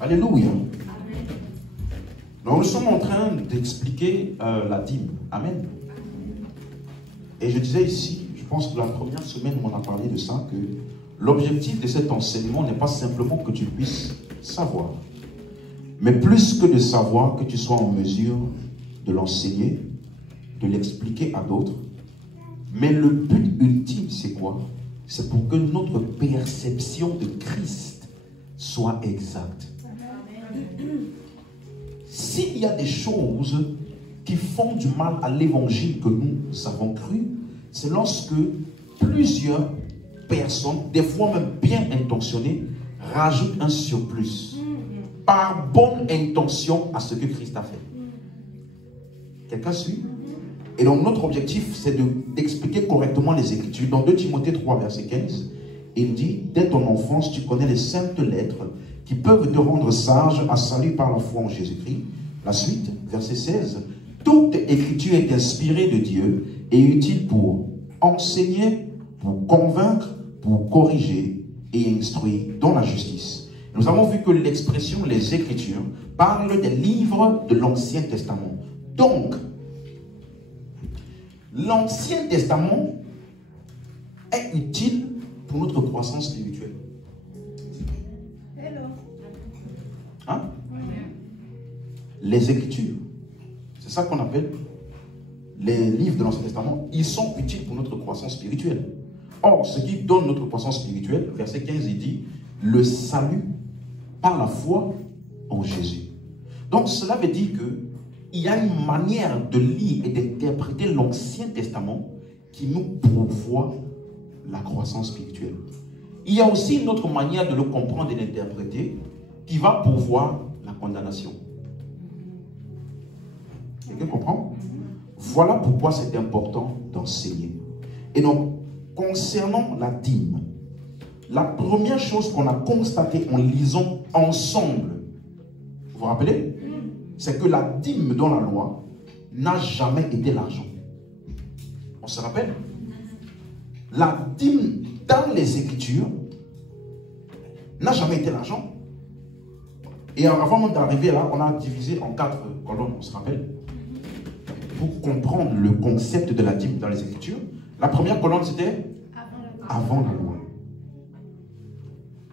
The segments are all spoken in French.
Alléluia. Donc nous sommes en train d'expliquer la dîme. Amen. Et je disais ici, je pense que la première semaine on a parlé de ça, que l'objectif de cet enseignement n'est pas simplement que tu puisses savoir, mais plus que de savoir, que tu sois en mesure de l'enseigner, de l'expliquer à d'autres. Mais le but ultime, c'est quoi? C'est pour que notre perception de Christ soit exacte. S'il y a des choses qui font du mal à l'évangile que nous avons cru, c'est lorsque plusieurs personnes, des fois même bien intentionnées, rajoutent un surplus par bonne intention à ce que Christ a fait. Quelqu'un suit? Et donc notre objectif, c'est d'expliquer correctement les Écritures. Dans 2 Timothée 3, verset 15, il dit, dès ton enfance, tu connais les saintes lettres qui peuvent te rendre sage à salut par la foi en Jésus-Christ. La suite, verset 16, toute Écriture est inspirée de Dieu et utile pour enseigner, pour convaincre, pour corriger et instruire dans la justice. Nous avons vu que l'expression les Écritures parle des livres de l'Ancien Testament. Donc, l'Ancien Testament est utile pour notre croissance spirituelle. Hein? Les Écritures, c'est ça qu'on appelle les livres de l'Ancien Testament, ils sont utiles pour notre croissance spirituelle. Or, ce qui donne notre croissance spirituelle, verset 15, il dit, le salut par la foi en Jésus. Donc, cela veut dire que il y a une manière de lire et d'interpréter l'Ancien Testament qui nous pourvoit la croissance spirituelle. Il y a aussi une autre manière de le comprendre et d'interpréter qui va pourvoir la condamnation. Quelqu'un comprend? Voilà pourquoi c'est important d'enseigner. Et donc, concernant la dîme, la première chose qu'on a constatée en lisant ensemble, vous vous rappelez? C'est que la dîme dans la loi n'a jamais été l'argent. On se rappelle? La dîme dans les Écritures n'a jamais été l'argent. Et avant même d'arriver là, on a divisé en 4 colonnes, on se rappelle? Pour comprendre le concept de la dîme dans les Écritures, la première colonne c'était avant la loi.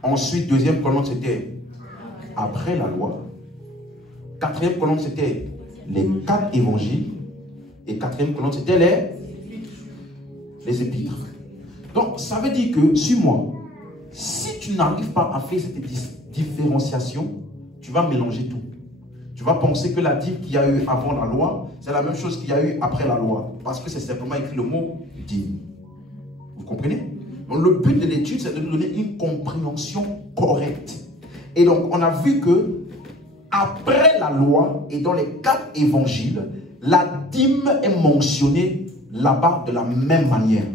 Ensuite, deuxième colonne c'était après la loi. Quatrième colonne, c'était les 4 évangiles. Et quatrième colonne, c'était les épîtres. Donc, ça veut dire que, suis-moi, si tu n'arrives pas à faire cette différenciation, tu vas mélanger tout. Tu vas penser que la dîme qu'il y a eu avant la loi, c'est la même chose qu'il y a eu après la loi. Parce que c'est simplement écrit le mot dîme. Vous comprenez? Donc, le but de l'étude, c'est de nous donner une compréhension correcte. Et donc, on a vu que après la loi et dans les 4 évangiles, la dîme est mentionnée là-bas de la même manière.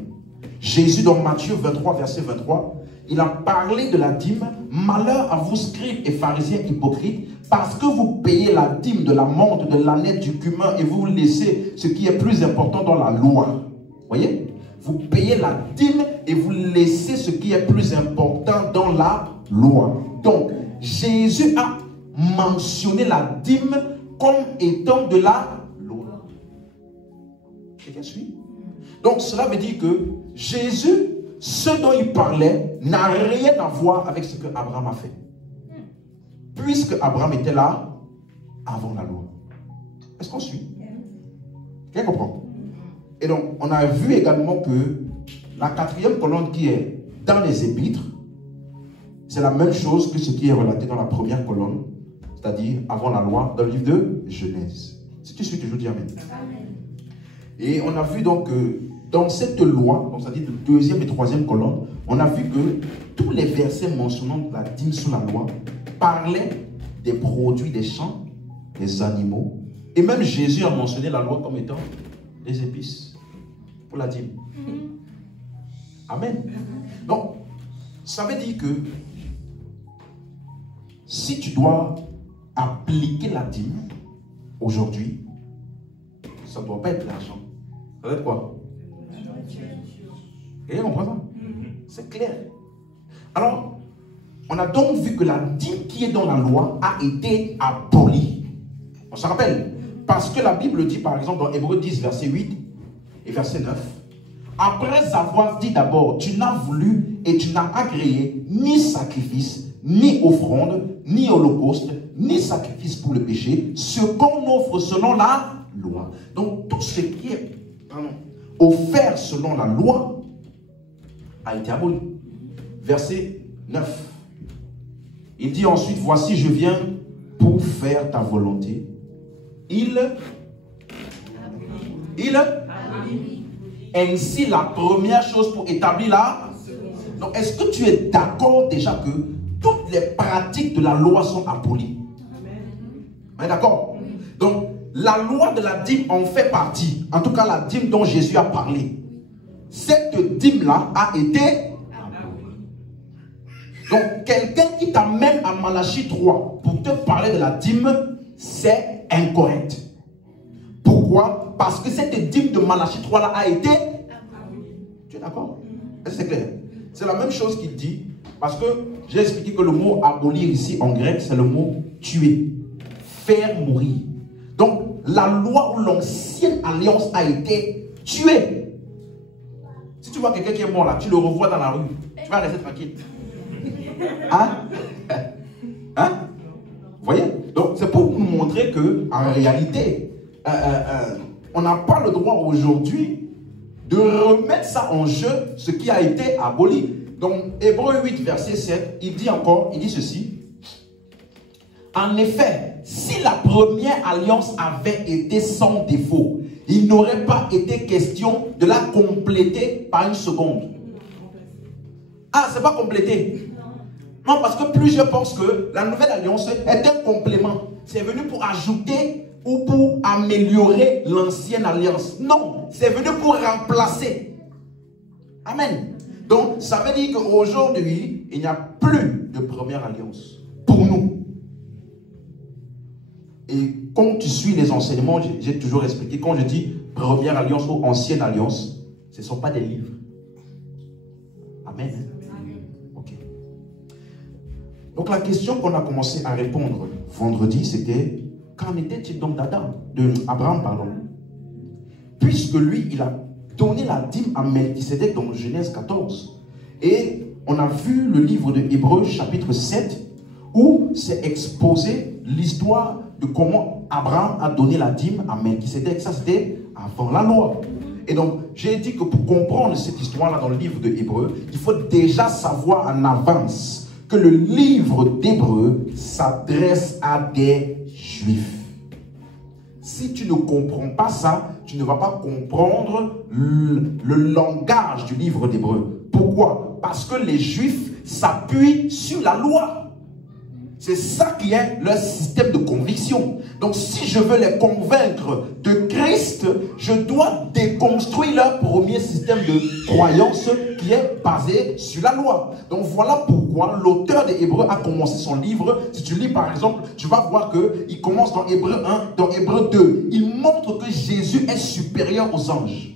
Jésus dans Matthieu 23, verset 23, il a parlé de la dîme. Malheur à vous, scribes et pharisiens hypocrites, parce que vous payez la dîme de la menthe, de l'âneth, du cumin, et vous laissez ce qui est plus important dans la loi. Voyez? Vous payez la dîme et vous laissez ce qui est plus important dans la loi. Donc, Jésus a mentionné la dîme comme étant de la loi. Quelqu'un suit? Donc, cela veut dire que Jésus, ce dont il parlait, n'a rien à voir avec ce que Abraham a fait. Puisque Abraham était là avant la loi. Est-ce qu'on suit? Quelqu'un comprend? Et donc, on a vu également que la 4e colonne qui est dans les épîtres, c'est la même chose que ce qui est relaté dans la première colonne, c'est-à-dire avant la loi, dans le livre de Genèse. Si tu suis toujours, dis Amen. Et on a vu donc que dans cette loi, c'est-à-dire de 2e et 3e colonne, on a vu que tous les versets mentionnant la dîme sous la loi parlaient des produits des champs, des animaux. Et même Jésus a mentionné la loi comme étant des épices pour la dîme. Amen. Donc, ça veut dire que si tu dois appliquer la dîme aujourd'hui, ça ne doit pas être l'argent. Ça doit être quoi? Quelqu'un comprend ça? C'est clair. Alors, On a donc vu que la dîme qui est dans la loi a été abolie. On se rappelle? Parce que la Bible dit, par exemple, dans Hébreux 10, verset 8 et verset 9, après avoir dit d'abord, tu n'as voulu et tu n'as agréé ni sacrifice, ni offrande, ni holocauste, ni sacrifice pour le péché, ce qu'on offre selon la loi. Donc tout ce qui est offert selon la loi a été aboli. Verset 9. Il dit ensuite, voici je viens pour faire ta volonté. Ainsi la première chose pour établir la... Donc est-ce que tu es d'accord déjà que toutes les pratiques de la loi sont abolies? On est d'accord? Donc la loi de la dîme en fait partie. En tout cas la dîme dont Jésus a parlé. Cette dîme-là a été abolie. Donc quelqu'un qui t'amène à Malachie 3 pour te parler de la dîme, c'est incorrect. Pourquoi? Parce que cette dîme de Malachie 3 là a été abolie. Tu es d'accord? Est-ce que c'est clair? C'est la même chose qu'il dit. Parce que j'ai expliqué que le mot abolir ici en grec, c'est le mot tuer. Faire mourir. Donc la loi ou l'ancienne alliance a été tuée. Si tu vois quelqu'un qui est mort là, tu le revois dans la rue, tu vas rester tranquille. Hein? Hein? Vous voyez? Donc c'est pour nous montrer que en réalité, on n'a pas le droit aujourd'hui de remettre ça en jeu, ce qui a été aboli. Donc Hébreux 8 verset 7, il dit encore, il dit ceci. En effet, si la première alliance avait été sans défaut, il n'aurait pas été question de la compléter par une seconde. Ah, c'est pas complété. Non, parce que plusieurs pensent que la nouvelle alliance est un complément. C'est venu pour ajouter ou pour améliorer l'ancienne alliance. Non, c'est venu pour remplacer. Amen. Donc, ça veut dire qu'aujourd'hui, il n'y a plus de première alliance pour nous. Et quand tu suis les enseignements, j'ai toujours expliqué, quand je dis première alliance ou ancienne alliance, ce ne sont pas des livres. Amen. Ok. Donc la question qu'on a commencé à répondre vendredi, c'était, qu'en était-il donc d'Abraham, pardon? Puisque lui, il a donné la dîme à Melchisédek dans Genèse 14. Et on a vu le livre de Hébreux chapitre 7, où c'est exposé l'histoire de comment Abraham a donné la dîme à Melchisédek. Ça, c'était avant la loi. Et donc, j'ai dit que pour comprendre cette histoire-là dans le livre de Hébreux, il faut déjà savoir en avance que le livre d'Hébreux s'adresse à des Juifs. Si tu ne comprends pas ça, tu ne vas pas comprendre le langage du livre d'Hébreux. Pourquoi? Parce que les Juifs s'appuient sur la loi. C'est ça qui est leur système de conviction. Donc si je veux les convaincre de Christ, je dois déconstruire leur premier système de croyance qui est basé sur la loi. Donc voilà pourquoi l'auteur des Hébreux a commencé son livre. Si tu lis par exemple, tu vas voir qu'il commence dans Hébreux 1, dans Hébreux 2. Il montre que Jésus est supérieur aux anges.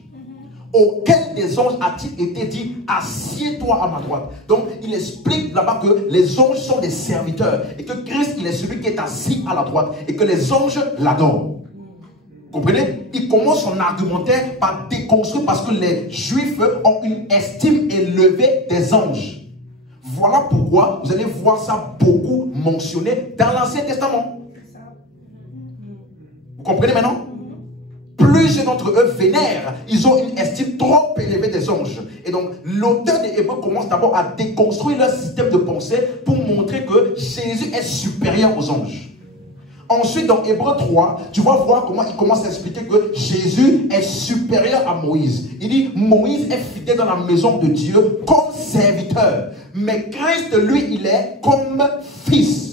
Auquel des anges a-t-il été dit, assieds-toi à ma droite? Donc il explique là-bas que les anges sont des serviteurs et que Christ, il est celui qui est assis à la droite et que les anges l'adorent. Comprenez? Il commence son argumentaire par déconstruire parce que les Juifs ont une estime élevée des anges. Voilà pourquoi vous allez voir ça beaucoup mentionné dans l'Ancien Testament. Vous comprenez maintenant? Plusieurs d'entre eux vénèrent, ils ont une estime trop élevée des anges. Et donc, l'auteur des Hébreux commence d'abord à déconstruire leur système de pensée pour montrer que Jésus est supérieur aux anges. Ensuite, dans Hébreux 3, tu vas voir comment il commence à expliquer que Jésus est supérieur à Moïse. Il dit, Moïse est fidèle dans la maison de Dieu comme serviteur. Mais Christ, lui, il est comme fils.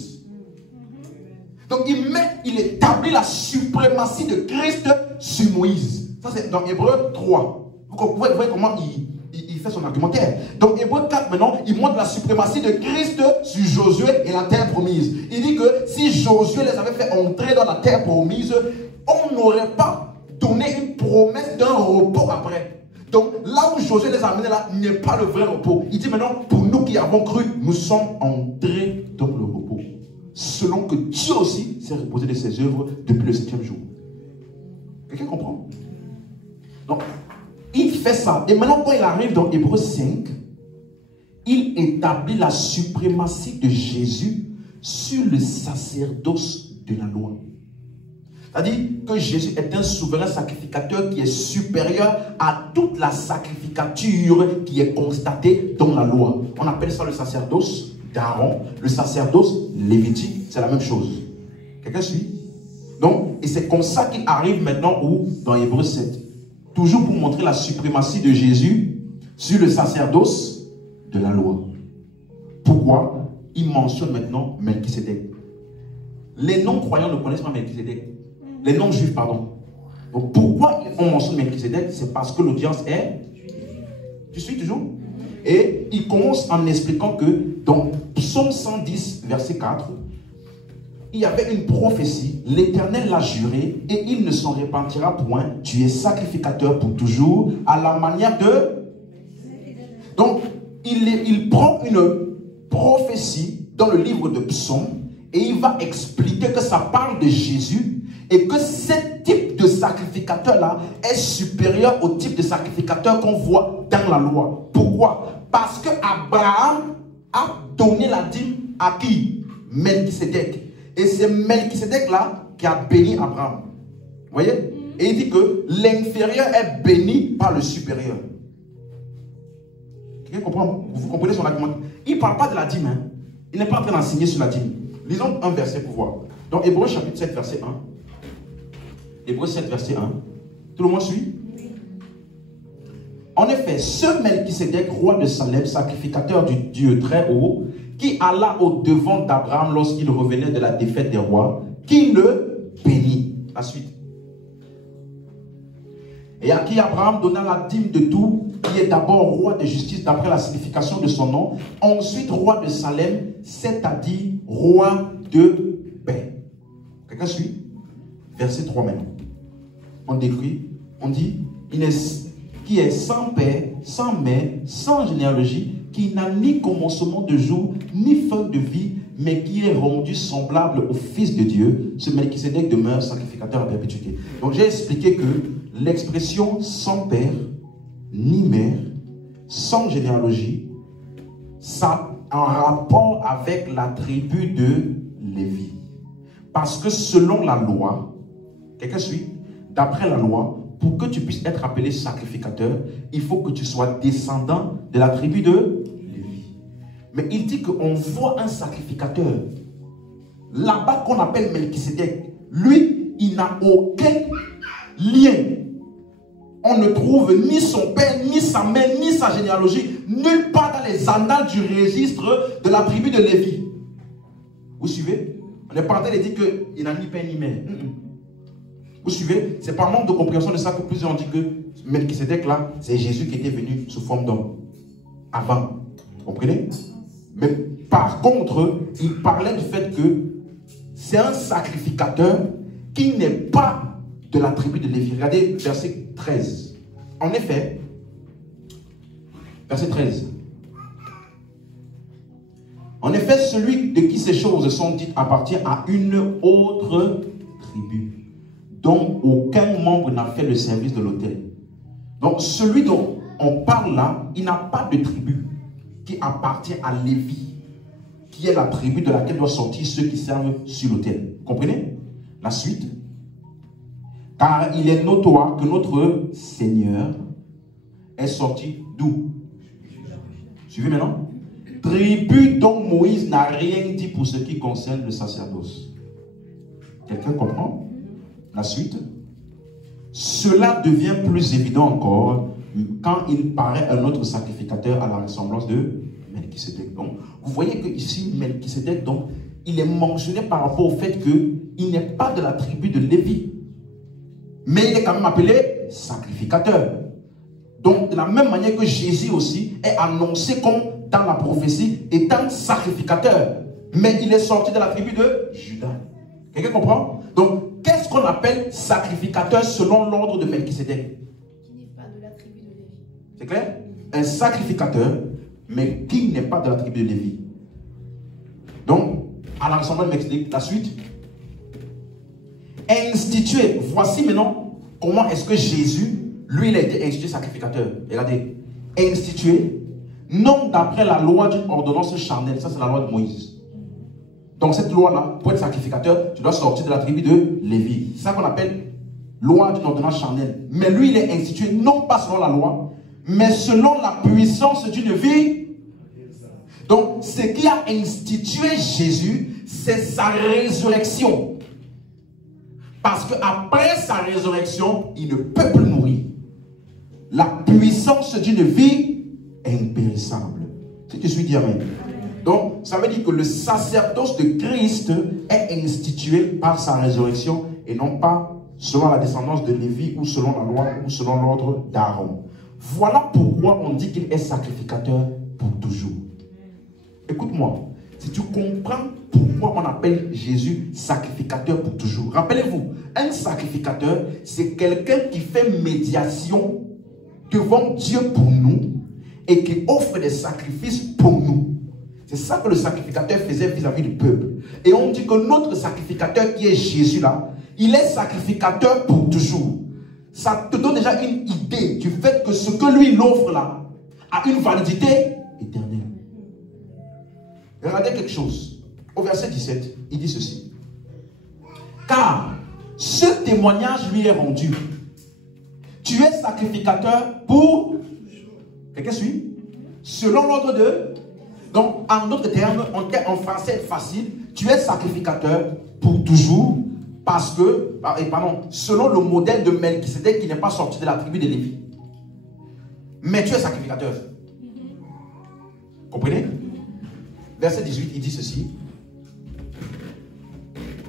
Donc il établit la suprématie de Christ sur Moïse. Ça c'est dans Hébreux 3. Vous voyez comment il fait son argumentaire. Dans Hébreux 4 maintenant, il montre la suprématie de Christ sur Josué et la terre promise. Il dit que si Josué les avait fait entrer dans la terre promise, on n'aurait pas donné une promesse d'un repos après. Donc, là où Josué les a amenés, là, n'est pas le vrai repos. Il dit maintenant, pour nous qui avons cru, nous sommes entrés dans le repos. Selon que Dieu aussi s'est reposé de ses œuvres depuis le 7e jour. Quelqu'un comprend? Donc, il fait ça. Et maintenant, quand il arrive dans Hébreux 5, il établit la suprématie de Jésus sur le sacerdoce de la loi. C'est-à-dire que Jésus est un souverain sacrificateur qui est supérieur à toute la sacrificature qui est constatée dans la loi. On appelle ça le sacerdoce d'Aaron, le sacerdoce lévitique, c'est la même chose. Quelqu'un suit? Donc, et c'est comme ça qu'il arrive maintenant où? Dans Hébreux 7. Toujours pour montrer la suprématie de Jésus sur le sacerdoce de la loi. Pourquoi? Il mentionne maintenant Melchisédek. Les non-croyants ne connaissent pas Melchisédek. Les non-juifs, pardon. Donc pourquoi on mentionne Melchisédek? C'est parce que l'audience est... Tu suis toujours? Et il commence en expliquant que dans Psaume 110, verset 4, il y avait une prophétie, l'Éternel l'a juré, et il ne s'en repentira point. Tu es sacrificateur pour toujours, à la manière de... Donc, il prend une prophétie dans le livre de Psaume, et il va expliquer que ça parle de Jésus, et que ce type de sacrificateur-là est supérieur au type de sacrificateur qu'on voit dans la loi. Pourquoi? Parce que Abraham a donné la dîme à qui? Melchisédek. Et c'est Melchisédek-là qui a béni Abraham. Vous voyez? Et il dit que l'inférieur est béni par le supérieur. Quelqu'un comprend? Vous comprenez son argument? Il ne parle pas de la dîme. Hein? Il n'est pas en train d'enseigner sur la dîme. Lisons un verset pour voir. Dans Hébreux chapitre 7, verset 1. Hébreux 7, verset 1. Tout le monde suit? En effet, ce Melchisédek, roi de Salem, sacrificateur du Dieu très haut, qui alla au-devant d'Abraham lorsqu'il revenait de la défaite des rois, qui le bénit. La suite. Et à qui Abraham donna la dîme de tout, qui est d'abord roi de justice d'après la signification de son nom, ensuite roi de Salem, c'est-à-dire roi de paix. Quelqu'un suit? Verset 3 maintenant. On décrit, on dit, qui est sans père, sans mère, sans généalogie, qui n'a ni commencement de jour, ni fin de vie, mais qui est rendu semblable au Fils de Dieu, ce Melchisédek demeure sacrificateur à perpétuité. Donc j'ai expliqué que l'expression sans père, ni mère, sans généalogie, ça a un rapport avec la tribu de Lévi. Parce que selon la loi, quelqu'un suit? D'après la loi, pour que tu puisses être appelé sacrificateur, il faut que tu sois descendant de la tribu de Lévi. Mais il dit qu'on voit un sacrificateur là-bas qu'on appelle Melchisédek. Lui, il n'a aucun lien. On ne trouve ni son père, ni sa mère, ni sa généalogie, nulle part dans les annales du registre de la tribu de Lévi. Vous suivez? On n'est pas en train de dire qu'il n'a ni père ni mère. Vous suivez? C'est par manque de compréhension de ça que plusieurs ont dit que Melchisédek là, c'est Jésus qui était venu sous forme d'homme. Avant. Vous comprenez? Mais par contre, il parlait du fait que c'est un sacrificateur qui n'est pas de la tribu de Lévi. Regardez verset 13. En effet, verset 13. En effet, celui de qui ces choses sont dites appartient à une autre tribu, dont aucun membre n'a fait le service de l'autel. Donc celui dont on parle là, il n'a pas de tribu qui appartient à Lévi, qui est la tribu de laquelle doivent sortir ceux qui servent sur l'autel. Comprenez? La suite. Car il est notoire que notre Seigneur est sorti d'où? Suivez maintenant. Tribu dont Moïse n'a rien dit pour ce qui concerne le sacerdoce. Quelqu'un comprend? La suite. Cela devient plus évident encore quand il paraît un autre sacrificateur à la ressemblance de Melchisédek. Donc, vous voyez que ici, Melchisédek, donc, il est mentionné par rapport au fait qu'il n'est pas de la tribu de Lévi. Mais il est quand même appelé sacrificateur. Donc, de la même manière que Jésus aussi est annoncé comme dans la prophétie étant sacrificateur. Mais il est sorti de la tribu de Juda. Quelqu'un comprend? Donc, qu'est-ce qu'on appelle sacrificateur selon l'ordre de Melchisédek? Qui n'est pas de la tribu de Lévi. C'est clair? Un sacrificateur, mais qui n'est pas de la tribu de Lévi. Donc, à l'ensemble, m'explique la suite. Institué. Voici maintenant comment est-ce que Jésus, lui, il a été institué sacrificateur. Regardez. Institué, non d'après la loi d'une ordonnance charnelle. Ça, c'est la loi de Moïse. Donc, cette loi-là, pour être sacrificateur, tu dois sortir de la tribu de Lévi. C'est ça qu'on appelle loi d'une ordonnance charnelle. Mais lui, il est institué non pas selon la loi, mais selon la puissance d'une vie. Donc, ce qui a institué Jésus, c'est sa résurrection. Parce qu'après sa résurrection, il ne peut plus mourir. La puissance d'une vie impérissable. Si tu suis, dis amen. Donc, ça veut dire que le sacerdoce de Christ est institué par sa résurrection et non pas selon la descendance de Lévi ou selon la loi ou selon l'ordre d'Aaron. Voilà pourquoi on dit qu'il est sacrificateur pour toujours. Écoute-moi, si tu comprends pourquoi on appelle Jésus sacrificateur pour toujours. Rappelez-vous, un sacrificateur, c'est quelqu'un qui fait médiation devant Dieu pour nous et qui offre des sacrifices pour nous. C'est ça que le sacrificateur faisait vis-à-vis du peuple. Et on dit que notre sacrificateur qui est Jésus là, il est sacrificateur pour toujours. Ça te donne déjà une idée du fait que ce que lui il offre là a une validité éternelle. Regardez quelque chose. Au verset 17, il dit ceci. Car ce témoignage lui est rendu. Tu es sacrificateur pour... Quelqu'un suit? Selon l'ordre de... Donc, en d'autres termes, en français facile, tu es sacrificateur pour toujours parce que, pardon, selon le modèle de Melchisédek qui n'est pas sorti de la tribu de Lévi. Mais tu es sacrificateur. Comprenez? Verset 18, il dit ceci.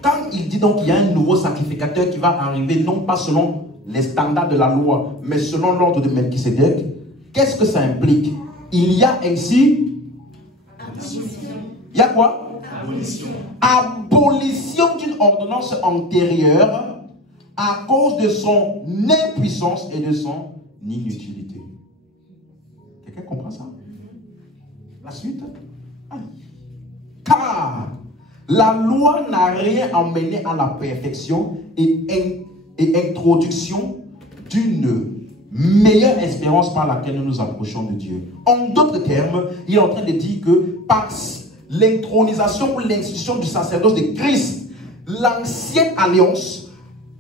Quand il dit donc qu'il y a un nouveau sacrificateur qui va arriver, non pas selon les standards de la loi, mais selon l'ordre de Melchisédek, qu'est-ce que ça implique? Il y a ainsi... Il y a quoi? Abolition. Abolition d'une ordonnance antérieure à cause de son impuissance et de son inutilité. Quelqu'un comprend ça? La suite? Car la loi n'a rien amené à la perfection et introduction d'une meilleure espérance par laquelle nous nous approchons de Dieu. En d'autres termes, il est en train de dire que par l'intronisation ou l'institution du sacerdoce de Christ, l'ancienne alliance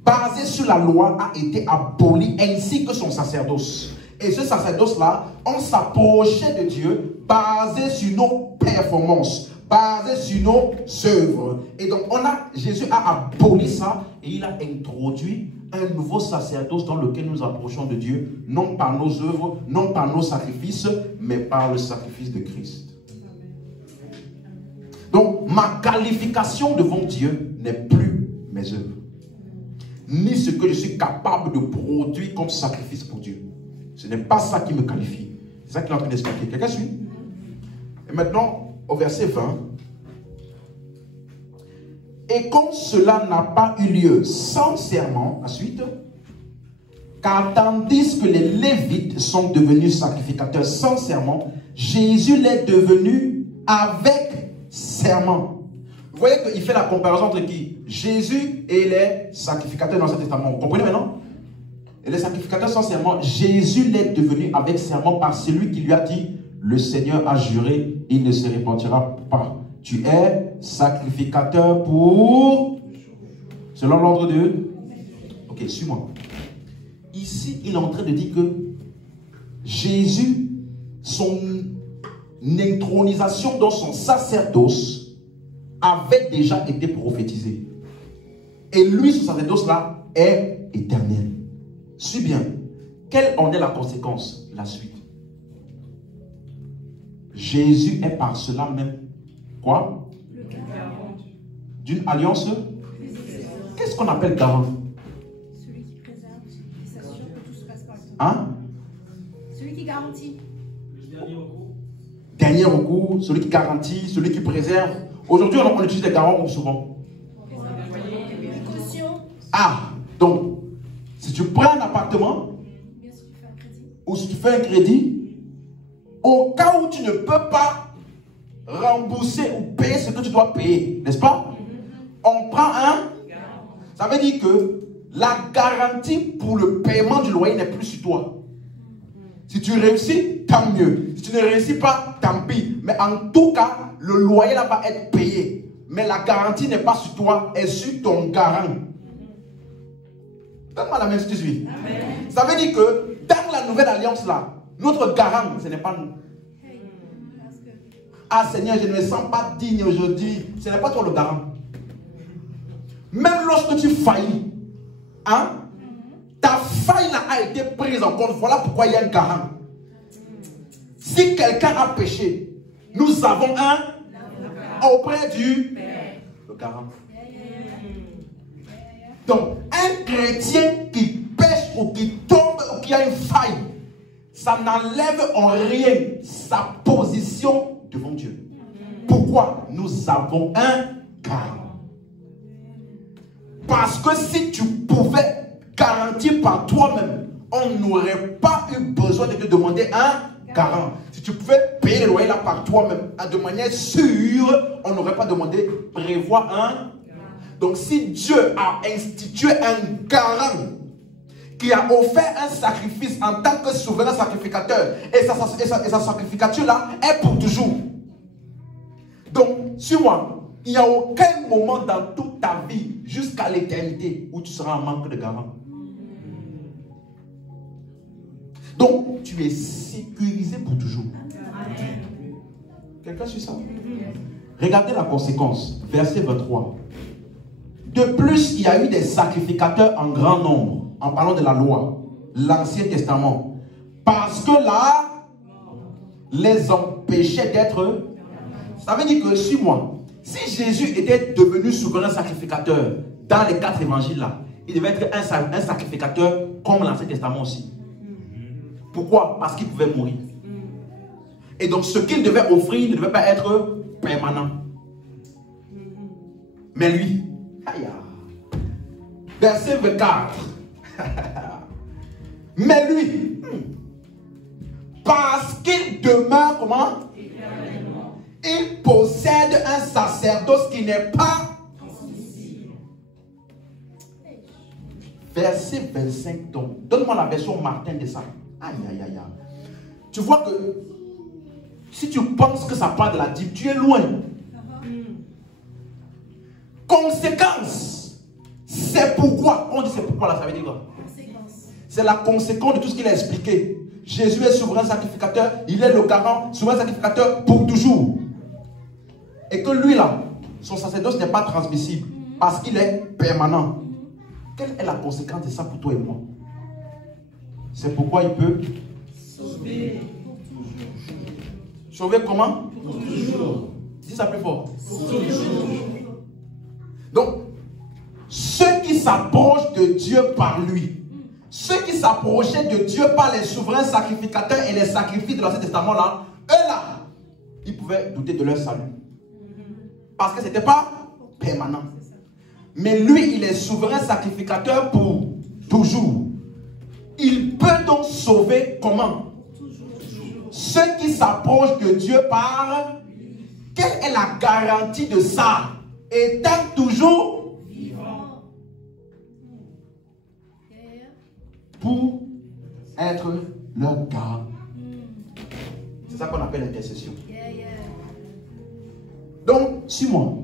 basée sur la loi a été abolie ainsi que son sacerdoce. Et ce sacerdoce-là, on s'approchait de Dieu basé sur nos performances, basé sur nos œuvres. Et donc, Jésus a aboli ça et il a introduit un nouveau sacerdoce dans lequel nous approchons de Dieu, non par nos œuvres, non par nos sacrifices, mais par le sacrifice de Christ. Donc, ma qualification devant Dieu n'est plus mes œuvres, ni ce que je suis capable de produire comme sacrifice pour Dieu. Ce n'est pas ça qui me qualifie. C'est ça qu'il est en train d'expliquer. Quelqu'un suit? Et maintenant, au verset 20. Et comme cela n'a pas eu lieu sans serment, la suite, car tandis que les Lévites sont devenus sacrificateurs sans serment, Jésus l'est devenu avec serment. Vous voyez qu'il fait la comparaison entre qui? Jésus et les sacrificateurs dans l'Ancien Testament. Vous comprenez maintenant? Et les sacrificateurs sans serment, Jésus l'est devenu avec serment par celui qui lui a dit, le Seigneur a juré, il ne se repentira pas. Tu es sacrificateur pour... Selon l'ordre de... Ok, suis-moi. Ici, il est en train de dire que Jésus, son intronisation dans son sacerdoce avait déjà été prophétisée. Et lui, ce sacerdoce-là, est éternel. Suis bien. Quelle en est la conséquence? La suite. Jésus est par cela même quoi? D'une alliance. Qu'est-ce qu'on appelle garant? Celui qui préserve, qui s'assure que tout se passe correctement. Hein? Celui qui garantit. Le dernier recours. Dernier recours, celui qui garantit, celui qui préserve. Aujourd'hui, on utilise les garants souvent. Caution. Ah, donc, si tu prends un appartement, Bien sûr, tu fais un crédit. ou si tu fais un crédit, au cas où tu ne peux pas rembourser ou payer ce que tu dois payer, n'est-ce pas? On prend un. Ça veut dire que la garantie pour le paiement du loyer n'est plus sur toi. Si tu réussis, tant mieux. Si tu ne réussis pas, tant pis. Mais en tout cas, le loyer là va être payé. Mais la garantie n'est pas sur toi, elle est sur ton garant. Donne-moi la main si tu suis. Amen. Ça veut dire que dans la nouvelle alliance là, notre garant, ce n'est pas nous. Ah Seigneur, je ne me sens pas digne aujourd'hui. Ce n'est pas toi le garant. Même lorsque tu faillis, hein, ta faille là a été prise en compte. Voilà pourquoi il y a un garant. Si quelqu'un a péché, nous avons un auprès du le garant. Donc, un chrétien qui pêche ou qui tombe ou qui a une faille, ça n'enlève en rien sa position devant Dieu. Pourquoi? Nous avons un garant. Parce que si tu pouvais garantir par toi-même, on n'aurait pas eu besoin de te demander un garant. Si tu pouvais payer le loyer là par toi-même, de manière sûre, on n'aurait pas demandé prévoir un. Donc si Dieu a institué un garant qui a offert un sacrifice en tant que souverain sacrificateur, et sa sacrificature là est pour toujours. Donc, suis-moi, il n'y a aucun moment dans toute ta vie, jusqu'à l'éternité, où tu seras en manque de garant. Donc, tu es sécurisé pour toujours. Quelqu'un suit ça? Regardez la conséquence. Verset 23. De plus, il y a eu des sacrificateurs en grand nombre, en parlant de la loi, l'Ancien Testament, parce que là, les empêchait d'être. Ça veut dire que, suis-moi, si Jésus était devenu souverain sacrificateur dans les 4 évangiles là, il devait être un sacrificateur comme l'Ancien Testament aussi. Pourquoi? Parce qu'il pouvait mourir. Et donc ce qu'il devait offrir ne devait pas être permanent. Mais lui, aïe, verset 24. Mais lui, parce qu'il demeure comment? Il possède un sacerdoce qui n'est pas transmissible. Verset 25. Donc, donne-moi la version Martin de ça. Aïe, aïe, aïe. Tu vois que si tu penses que ça part de la Bible, tu es loin. Conséquence. C'est pourquoi. On dit c'est pourquoi là, ça veut dire quoi? C'est la conséquence de tout ce qu'il a expliqué. Jésus est souverain sacrificateur. Il est le garant, souverain sacrificateur pour toujours. Et que lui là, son sacerdoce n'est pas transmissible parce qu'il est permanent. Quelle est la conséquence de ça pour toi et moi? C'est pourquoi il peut sauver. Sauver comment? Pour toujours. Dis ça plus fort. Pour toujours. Donc, ceux qui s'approchent de Dieu par lui, ceux qui s'approchaient de Dieu par les souverains sacrificateurs et les sacrifices de l'Ancien Testament là, eux là, ils pouvaient douter de leur salut. Parce que ce n'était pas permanent. Mais lui, il est souverain sacrificateur pour toujours. Il peut donc sauver comment? Ceux qui s'approchent de Dieu par... Quelle est la garantie de ça? Étant toujours vivant. Pour être leur garant. C'est ça qu'on appelle l'intercession. Donc, suis-moi.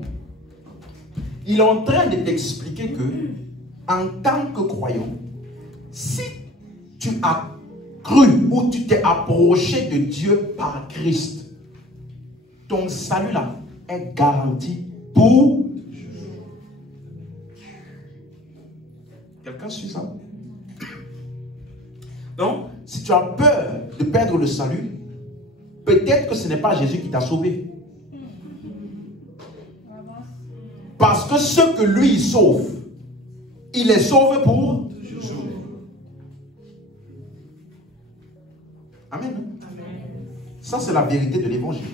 Il est en train de t'expliquer que, en tant que croyant, si tu as cru ou tu t'es approché de Dieu par Christ, ton salut là est garanti pour toujours. Quelqu'un suit ça? Donc, si tu as peur de perdre le salut, peut-être que ce n'est pas Jésus qui t'a sauvé. Parce que ce que lui sauve, il est sauvé pour toujours. Amen. Ça, c'est la vérité de l'évangile.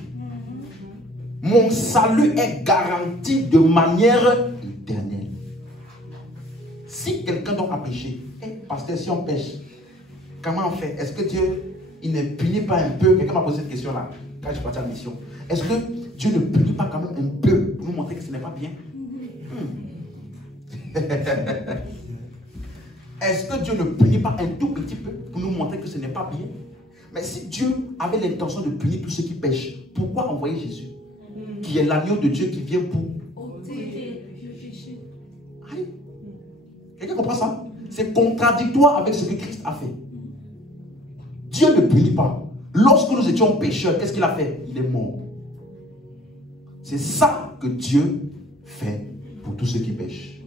Mon salut est garanti de manière éternelle. Si quelqu'un donc a péché, pasteur, si on pêche, comment on fait? Est-ce que Dieu, il ne punit pas un peu? Quelqu'un m'a posé cette question-là, quand je suis parti à la mission. Est-ce que Dieu ne punit pas quand même un peu pour nous montrer que ce n'est pas bien? Est-ce que Dieu ne punit pas un tout petit peu pour nous montrer que ce n'est pas bien? Mais si Dieu avait l'intention de punir tous ceux qui pêchent, pourquoi envoyer Jésus, qui est l'agneau de Dieu qui vient pour ôter le péché? Quelqu'un comprend ça? C'est contradictoire avec ce que Christ a fait. Dieu ne punit pas. Lorsque nous étions pécheurs, qu'est-ce qu'il a fait? Il est mort. C'est ça que Dieu fait pour tous ceux qui pêchent.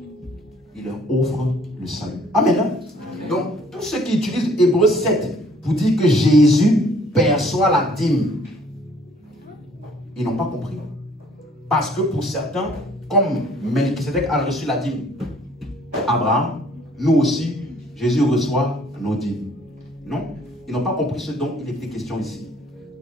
Il leur offre le salut. Amen. Amen. Donc, tous ceux qui utilisent Hébreux 7 pour dire que Jésus perçoit la dîme, ils n'ont pas compris. Parce que pour certains, comme Melchisedec a reçu la dîme, Abraham, nous aussi, Jésus reçoit nos dîmes. Non, ils n'ont pas compris ce dont il était question ici.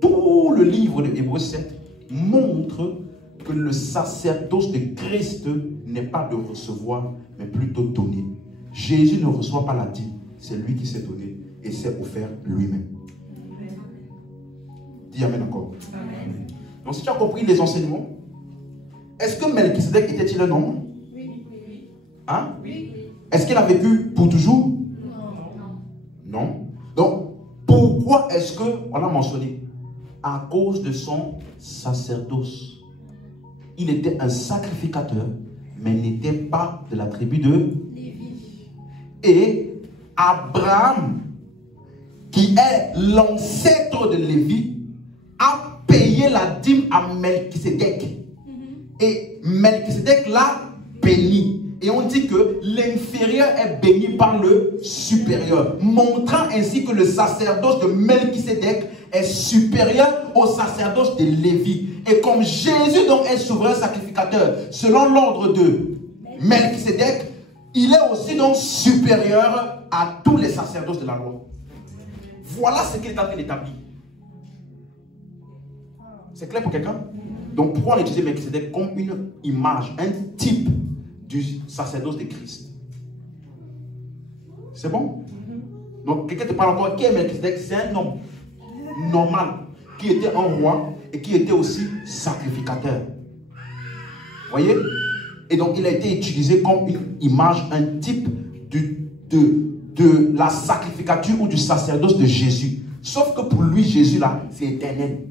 Tout le livre de Hébreux 7 montre que le sacerdoce de Christ n'est pas de recevoir, mais plutôt donner. Jésus ne reçoit pas la dîme, c'est lui qui s'est donné et s'est offert lui-même. Dis amen encore. Amen. Donc si tu as compris les enseignements, est-ce que Melchisedec était-il un homme? Oui. Hein? Oui. Est-ce qu'il a vécu pour toujours? Non. Donc, pourquoi est-ce qu'on a mentionné? À cause de son sacerdoce. Il était un sacrificateur, mais n'était pas de la tribu de Lévi. Et Abraham, qui est l'ancêtre de Lévi, a payé la dîme à Melchisedec. Et Melchisedec l'a béni. Et on dit que l'inférieur est béni par le supérieur, montrant ainsi que le sacerdoce de Melchisedec est supérieur au sacerdoce de Lévi. Et comme Jésus donc est souverain sacrificateur, selon l'ordre de Melchisedec, il est aussi donc supérieur à tous les sacerdoces de la loi. Voilà ce qu'il est en train d'établir. C'est clair pour quelqu'un? Donc pourquoi on utilise Melchisedec comme une image, un type du sacerdoce de Christ? C'est bon? Donc quelqu'un te parle encore, qui est Melchisedec? C'est un homme normal, qui était un roi et qui était aussi sacrificateur. Voyez? Et donc il a été utilisé comme une image, un type de la sacrificature ou du sacerdoce de Jésus. Sauf que pour lui, Jésus là, c'est éternel.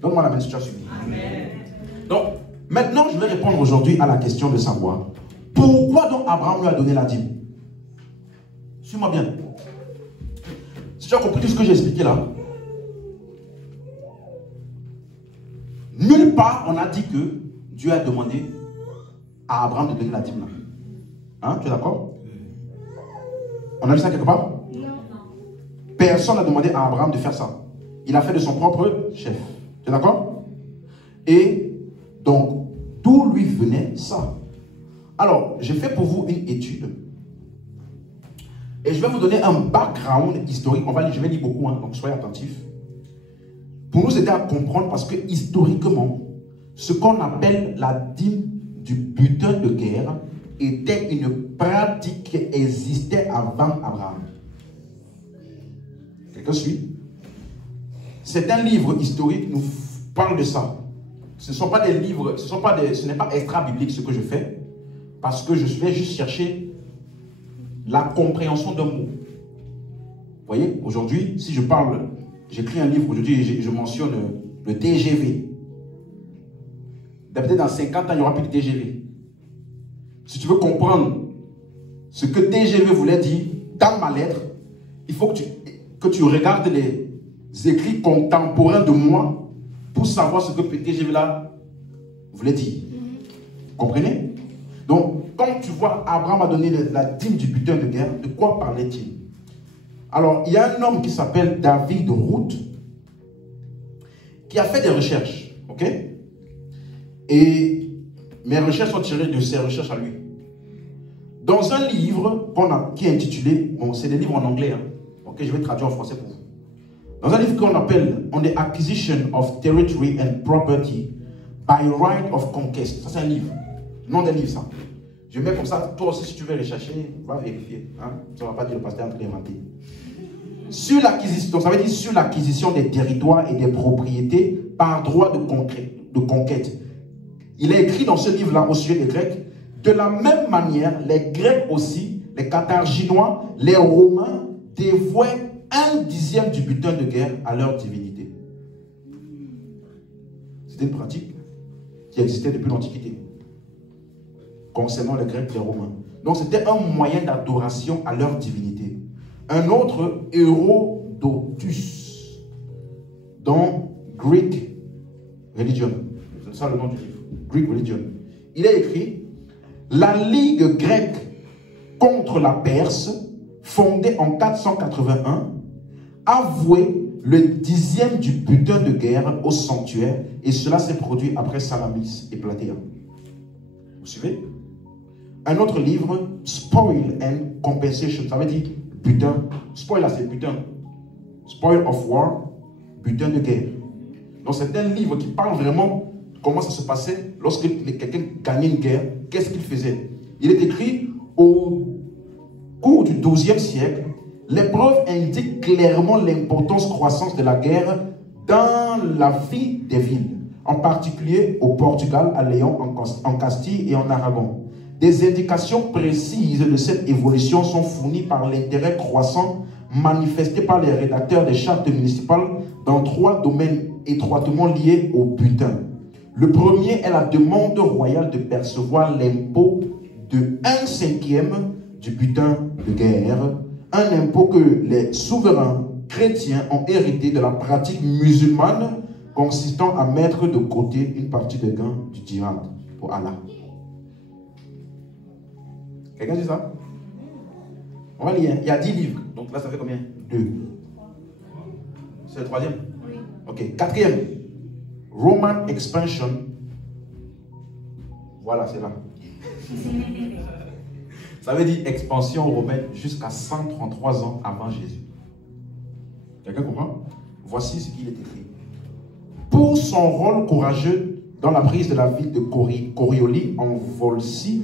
Donne-moi la main si tu as suivi. Amen. Donc, maintenant, je vais répondre aujourd'hui à la question de savoir pourquoi donc Abraham lui a donné la dîme. Suis-moi bien. Si tu as compris tout ce que j'ai expliqué là, nulle part on a dit que Dieu a demandé à Abraham de donner la dîme là. Hein, tu es d'accord? On a vu ça quelque part? Non. Personne n'a demandé à Abraham de faire ça. Il a fait de son propre chef. Tu es d'accord? Et donc, d'où lui venait ça? Alors, j'ai fait pour vous une étude. Et je vais vous donner un background historique. Je vais lire beaucoup, hein, donc soyez attentifs. Pour nous aider à comprendre, parce que historiquement, ce qu'on appelle la dîme du butin de guerre était une pratique qui existait avant Abraham. Quelqu'un suit? C'est un livre historique qui nous parle de ça. Ce ne sont pas des livres, ce n'est pas extra-biblique ce que je fais, parce que je vais juste chercher la compréhension d'un mot. Vous voyez, aujourd'hui, si je parle, j'écris un livre, aujourd'hui je mentionne le TGV. Peut-être dans 50 ans, il n'y aura plus de TGV. Si tu veux comprendre ce que TGV voulait dire dans ma lettre, il faut que tu regardes les écrits contemporains de moi pour savoir ce que TGV là voulait dire. Comprenez? Donc, quand tu vois Abraham a donné la dîme du butin de guerre, de quoi parlait-il? Alors, il y a un homme qui s'appelle David Root qui a fait des recherches, ok? Et mes recherches sont tirées de ses recherches à lui. Dans un livre qui est intitulé, bon, c'est des livres en anglais, hein, ok, je vais traduire en français pour vous. Dans un livre qu'on appelle On the Acquisition of Territory and Property by Right of Conquest. Ça, c'est un livre. Nom d'un livre, ça. Je mets comme ça, toi aussi si tu veux rechercher, va vérifier. Hein? Ça ne va pas dire le pasteur entre inventé. Sur l'acquisition, donc ça veut dire sur l'acquisition des territoires et des propriétés par droit de conquête. Il est écrit dans ce livre-là au sujet des Grecs, de la même manière, les Grecs aussi, les Carthaginois, les Romains dévouaient 1/10 du butin de guerre à leur divinité. C'était une pratique qui existait depuis l'Antiquité concernant les Grecs et les Romains. Donc c'était un moyen d'adoration à leur divinité. Un autre, Hérodotus, dans Greek Religion. C'est ça le nom du livre. Greek Religion. Il a écrit la Ligue grecque contre la Perse, fondée en 481, avouait le 10e du butin de guerre au sanctuaire, et cela s'est produit après Salamis et Platéa. Vous suivez? Un autre livre, Spoil and Compensation, ça veut dire butin. Spoil là, c'est butin. Spoil of War, butin de guerre. Donc c'est un livre qui parle vraiment de comment ça se passait lorsque quelqu'un gagnait une guerre, qu'est-ce qu'il faisait. Il est écrit au cours du XIIe siècle. Les preuves indiquent clairement l'importance croissante de la guerre dans la vie des villes, en particulier au Portugal, à Léon, en Castille et en Aragon. Des indications précises de cette évolution sont fournies par l'intérêt croissant manifesté par les rédacteurs des chartes municipales dans 3 domaines étroitement liés au butin. Le premier est la demande royale de percevoir l'impôt de 1/5 du butin de guerre, un impôt que les souverains chrétiens ont hérité de la pratique musulmane consistant à mettre de côté une partie des gains du djihad pour Allah. Quelqu'un dit ça? On va lire. Il y a 10 livres. Donc là, ça fait combien? 2. C'est le 3e? Oui. Ok. 4e. Roman Expansion. Voilà, c'est là. Ça veut dire expansion romaine jusqu'à 133 ans avant Jésus. Quelqu'un comprend? Voici ce qu'il est écrit. Pour son rôle courageux dans la prise de la ville de Corioli en Volscie,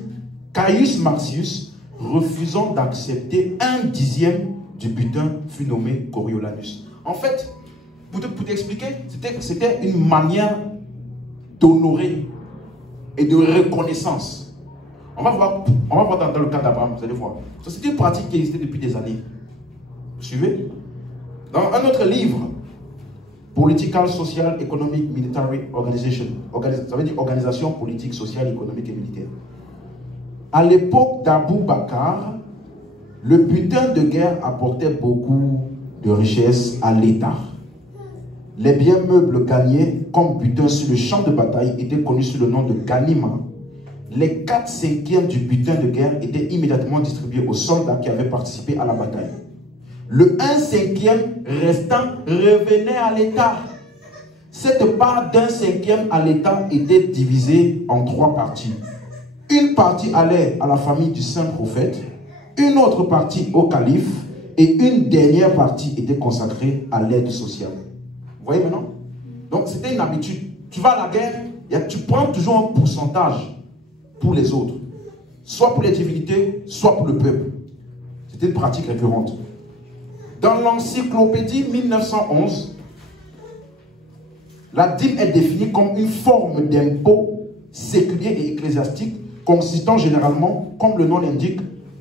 Caius Marcius, refusant d'accepter 1/10 du butin, fut nommé Coriolanus. En fait, pour t'expliquer, c'était une manière d'honorer et de reconnaissance. On va voir dans le cas d'Abraham, vous allez voir. C'était une pratique qui existait depuis des années. Vous suivez? Dans un autre livre, Political, Social, Economic, Military Organization, ça veut dire organisation politique, sociale, économique et militaire. À l'époque d'Abou Bakr, le butin de guerre apportait beaucoup de richesses à l'État. Les biens meubles gagnés comme butin sur le champ de bataille étaient connus sous le nom de ganima. Les 4/5 du butin de guerre étaient immédiatement distribués aux soldats qui avaient participé à la bataille. Le 1/5 restant revenait à l'État. Cette part d'1/5 à l'État était divisée en 3 parties. Une partie allait à la famille du saint prophète, une autre partie au calife et une dernière partie était consacrée à l'aide sociale. Vous voyez maintenant? Donc c'était une habitude. Tu vas à la guerre, tu prends toujours un pourcentage pour les autres. Soit pour les divinités, soit pour le peuple. C'était une pratique récurrente. Dans l'encyclopédie 1911, la dîme est définie comme une forme d'impôt séculier et ecclésiastique consistant généralement, comme le nom l'indique,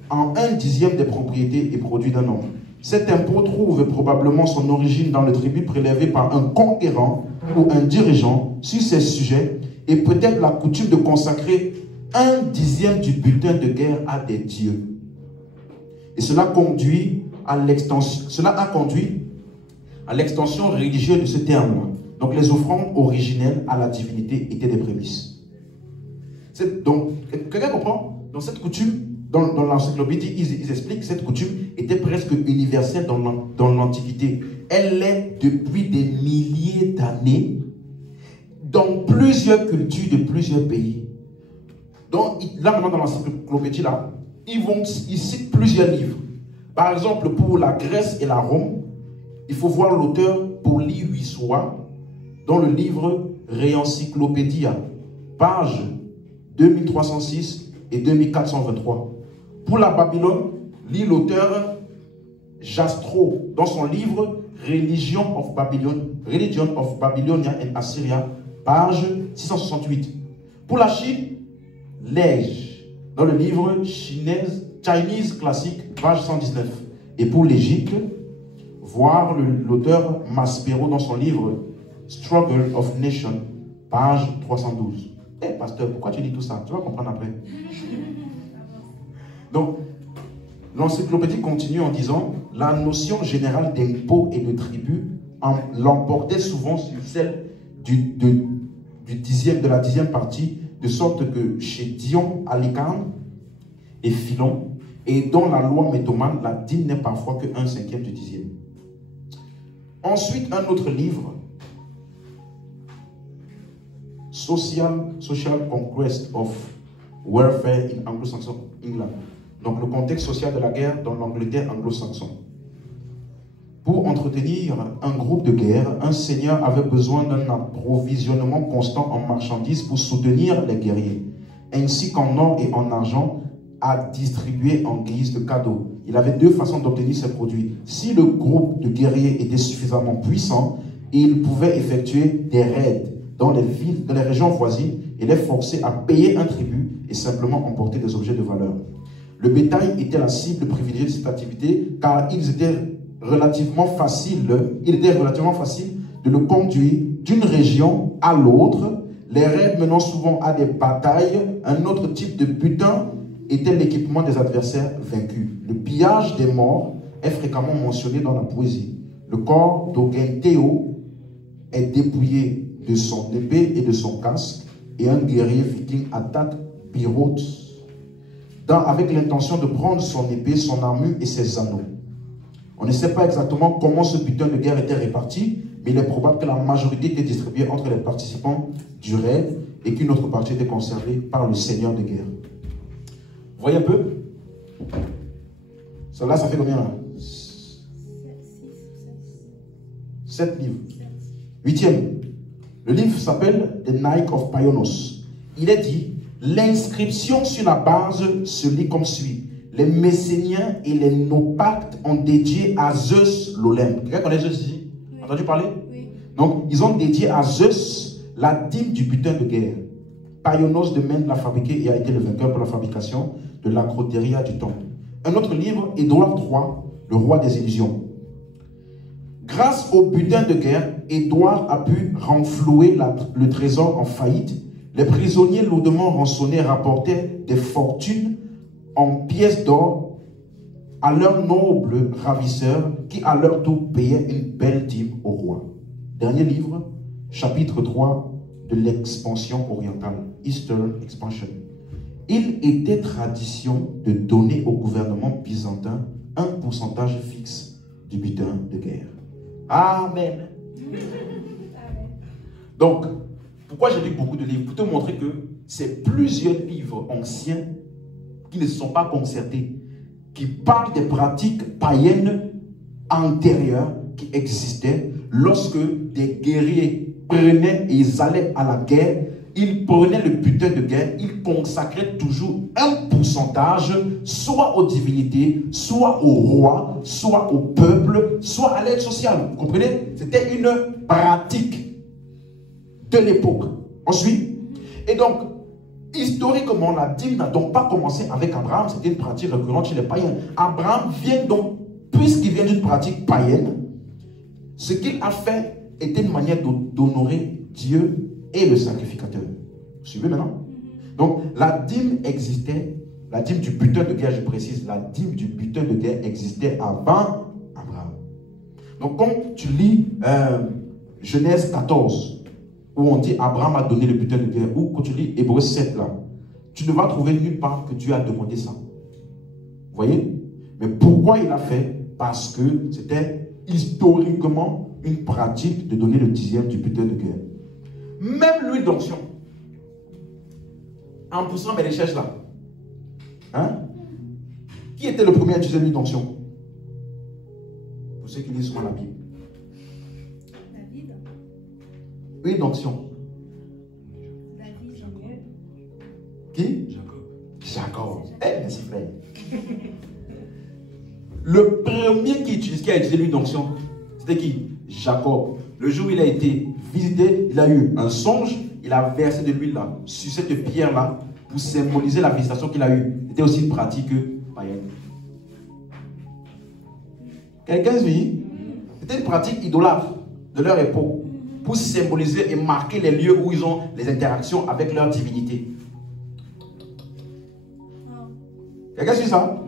en 1/10 des propriétés et produits d'un homme. Cet impôt trouve probablement son origine dans le tribut prélevé par un conquérant ou un dirigeant sur ses sujets et peut-être la coutume de consacrer 1/10 du butin de guerre à des dieux. Et cela a conduit à l'extension religieuse de ce terme. Donc les offrandes originelles à la divinité étaient des prémices. Donc, quelqu'un comprend? Dans cette coutume, dans l'encyclopédie, ils expliquent que cette coutume était presque universelle dans l'Antiquité. Elle l'est depuis des milliers d'années dans plusieurs cultures de plusieurs pays. Donc, là maintenant dans l'encyclopédie, là, ils citent plusieurs livres. Par exemple, pour la Grèce et la Rome, il faut voir l'auteur Polyhuissois dans le livre Reencyclopédia, page 2306 et 2423. Pour la Babylone, lit l'auteur Jastrow dans son livre Religion of Babylonia and Assyria, page 668. Pour la Chine, Lej, dans le livre Chinese Classique, page 119. Et pour l'Égypte, voir l'auteur Maspero dans son livre Struggle of Nation, page 312. Eh, pasteur, pourquoi tu lis tout ça? Tu vas comprendre après. Donc, l'encyclopédie continue en disant la notion générale d'impôt et de tribut l'emportait souvent sur celle de la dixième partie, de sorte que chez Dion, Alican et Philon, et dans la loi métomane, la dîme n'est parfois que 1/5 du dixième. Ensuite, un autre livre, Social Conquest of Warfare in Anglo-Saxon England. Donc, le contexte social de la guerre dans l'Angleterre anglo-saxon. Pour entretenir un groupe de guerre, un seigneur avait besoin d'un approvisionnement constant en marchandises pour soutenir les guerriers, ainsi qu'en or et en argent à distribuer en guise de cadeau. Il avait deux façons d'obtenir ces produits. Si le groupe de guerriers était suffisamment puissant, il pouvait effectuer des raids dans les villes, dans les régions voisines et les forcer à payer un tribut et simplement emporter des objets de valeur. Le bétail était la cible privilégiée de cette activité car il était relativement facile de le conduire d'une région à l'autre, les raids menant souvent à des batailles. Un autre type de butin était l'équipement des adversaires vaincus. Le pillage des morts est fréquemment mentionné dans la poésie. Le corps d'Ogentheo est dépouillé de son épée et de son casque, et un guerrier viking attaque Biroth avec l'intention de prendre son épée, son armure et ses anneaux. On ne sait pas exactement comment ce butin de guerre était réparti, mais il est probable que la majorité était distribuée entre les participants du raid et qu'une autre partie était conservée par le seigneur de guerre. Vous voyez un peu? Cela, ça fait combien là? 7 livres. 8e. Le livre s'appelle The Nike of Paionios. Il est dit, l'inscription sur la base se lit comme suit. Les Messéniens et les Nopactes ont dédié à Zeus l'Olympe. Quelqu'un connaît Zeus ici? Oui. Entendu parler? Oui. Donc, ils ont dédié à Zeus la dîme du butin de guerre. Paionios de Mène l'a fabriqué et a été le vainqueur pour la fabrication de l'acroteria du temple. Un autre livre, Édouard III, le roi des illusions. Grâce au butin de guerre, Édouard a pu renflouer le trésor en faillite. Les prisonniers lourdement rançonnés rapportaient des fortunes en pièces d'or à leurs nobles ravisseurs qui à leur tour payaient une belle dîme au roi. Dernier livre, chapitre 3 de l'expansion orientale, Eastern Expansion. Il était tradition de donner au gouvernement byzantin un pourcentage fixe du butin de guerre. Amen. Donc, pourquoi j'ai lu beaucoup de livres? Pour te montrer que c'est plusieurs livres anciens qui ne se sont pas concertés, qui parlent des pratiques païennes antérieures qui existaient lorsque des guerriers prenaient et ils allaient à la guerre. Ils prenaient le butin de guerre, ils consacraient toujours un pourcentage, soit aux divinités, soit au roi, soit au peuple, soit à l'aide sociale. Vous comprenez? C'était une pratique de l'époque. Ensuite, et donc, historiquement, la dîme n'a donc pas commencé avec Abraham, c'était une pratique récurrente chez les païens. Abraham vient donc, puisqu'il vient d'une pratique païenne, ce qu'il a fait était une manière d'honorer Dieu et le sacrificateur. Vous suivez maintenant? Donc, la dîme existait, la dîme du butin de guerre, je précise, la dîme du butin de guerre existait avant Abraham. Donc, quand tu lis Genèse 14, où on dit Abraham a donné le butin de guerre, ou quand tu lis Hébreux 7, là, tu ne vas trouver nulle part que Dieu a demandé ça. Vous voyez? Mais pourquoi il a fait? Parce que c'était historiquement une pratique de donner le 10e du butin de guerre. Même l'huile d'onction. En poussant mes recherches là. Hein? Qui était le premier à utiliser l'huile d'onction? Pour ceux qui lisent souvent la Bible. David. Huile d'onction. David, Jean-Pierre. Qui? Jacob. Jacob. Jacob. Eh, merci frère. Le premier qui a utilisé l'huile d'onction, c'était qui? Jacob. Le jour où il a été visité, il a eu un songe, il a versé de l'huile là, sur cette pierre là, pour symboliser la visitation qu'il a eue. C'était aussi une pratique païenne. Quelqu'un suit? C'était une pratique idolâtre de leur époque, pour symboliser et marquer les lieux où ils ont les interactions avec leur divinité. Quelqu'un suit ça?